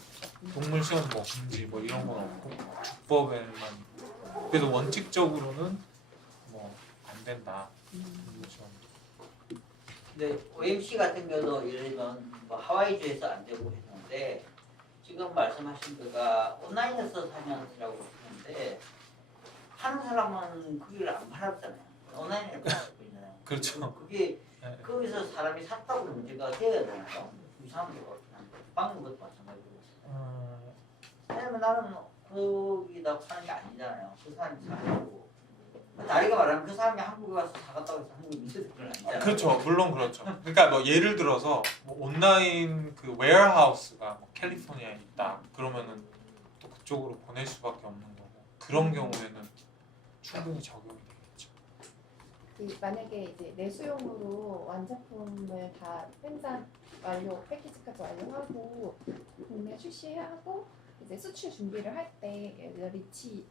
동물시험법 금지 뭐 이런 건 없고 주법에만 있고. 그래서 원칙적으로는 뭐 안 된다. 동물시험. 근데 OMC 같은 경우도 예를 들면 뭐 하와이주에서 안 되고 했는데 지금 말씀하신 거가 온라인에서 사냥이라고 했는데 파는 사람은 그걸 안 팔았잖아요. 온라인에 팔고 있잖아요. 그렇죠. 그게 네. 거기서 사람이 샀다고 문제가 되어야 되나요? 이상하게 빵는 것도 마찬가지고. 왜냐면 나는 거기다 파는 게 아니잖아요. 그 사람이 사고. 나이가 말하면 그 사람이 한국에 와서 사갔다고 해서 한국에 문제될 건 아니잖아요. 그렇죠. 물론 그렇죠. 그러니까 뭐 예를 들어서 뭐 온라인 그 웨어하우스가 뭐 캘리포니아에 있다. 그러면은 또 그쪽으로 보낼 수밖에 없는 거고 그런 경우에는 충분히 적용이 되겠죠. 그 만약에 이제 내수용으로 완제품을 다 생산 완료, 패키지까지 완료하고 국내 출시하고 이제 수출 준비를 할 때 예를 들어 리치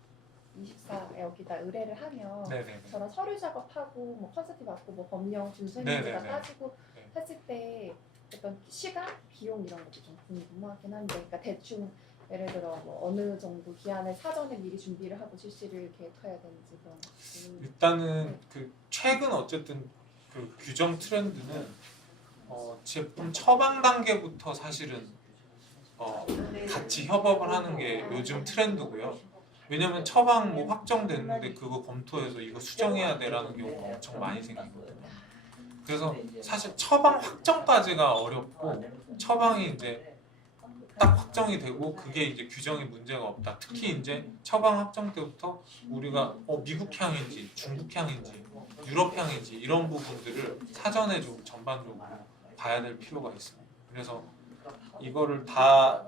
24 여기다 의뢰를 하면 네네네. 저런 서류 작업하고 뭐 컨설팅 받고 뭐 법령 준수했는지 다 네네네. 따지고 네. 했을 때 어떤 시간, 비용 이런 것도 좀 궁금하긴 한데, 그러니까 대충 예를 들어 뭐 어느 정도 기한을 사전에 미리 준비를 하고 실시를 계획해야 되는지 그런 것들. 일단은 그 최근 어쨌든 그 규정 트렌드는 제품 처방 단계부터 사실은 같이 협업을 하는 게 요즘 트렌드고요. 왜냐면 처방 뭐 확정됐는데 그거 검토해서 이거 수정해야 돼라는 경우가 엄청 많이 생기거든요. 그래서 사실 처방 확정까지가 어렵고 처방이 이제 딱 확정이 되고 그게 이제 규정에 문제가 없다. 특히 이제 처방 확정 때부터 우리가 미국 향인지 중국 향인지 유럽 향인지 이런 부분들을 사전에 좀 전반적으로 봐야 될 필요가 있어요. 그래서 이거를 다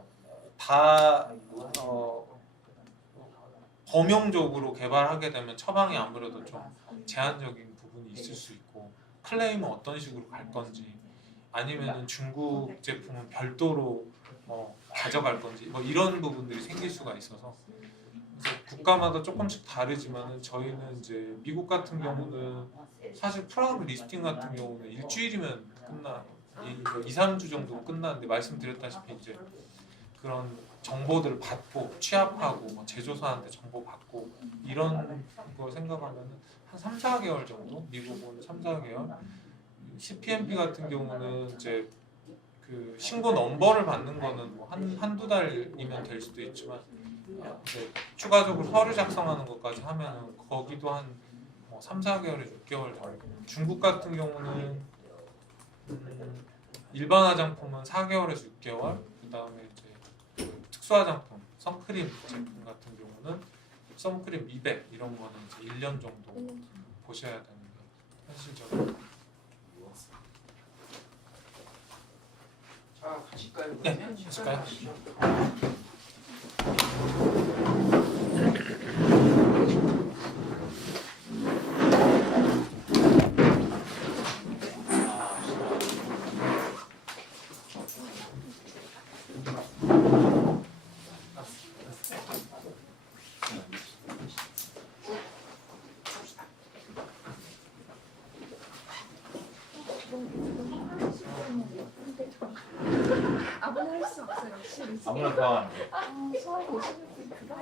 범용적으로 개발하게 되면 처방이 아무래도 좀 제한적인 부분이 있을 수 있고 클레임은 어떤 식으로 갈 건지 아니면은 중국 제품은 별도로 가져갈 건지 뭐 이런 부분들이 생길 수가 있어서 그래서 국가마다 조금씩 다르지만은 저희는 이제 미국 같은 경우는 사실 프라우드 리스팅 같은 경우는 일주일이면 끝나 2, 3주 정도 끝나는데 말씀드렸다시피 이제 그런 정보들을 받고 취합하고 뭐 제조사한테 정보 받고 이런 걸 생각하면 한 3, 4개월 정도 미국은 3, 4개월 CPMP 같은 경우는 이제 그 신고 넘버를 받는 거는 뭐 한두 달이면 될 수도 있지만 이제 추가적으로 서류 작성하는 것까지 하면은 거기도 한 3, 4개월에 6개월 정도. 중국 같은 경우는 일반 화장품은 4개월에서 6개월, 그 다음에 이제 그 특수 화장품, 선크림 제품 같은 경우는 선크림 200 이런 거는 이제 1년 정도 보셔야 되는 게 현실적으로. 자, 가실까요? 네, 그러면? 가실까요? 가시죠. 아무나 할 수 없어요. 아무나 더 안 돼. 수학 보시는 분 그거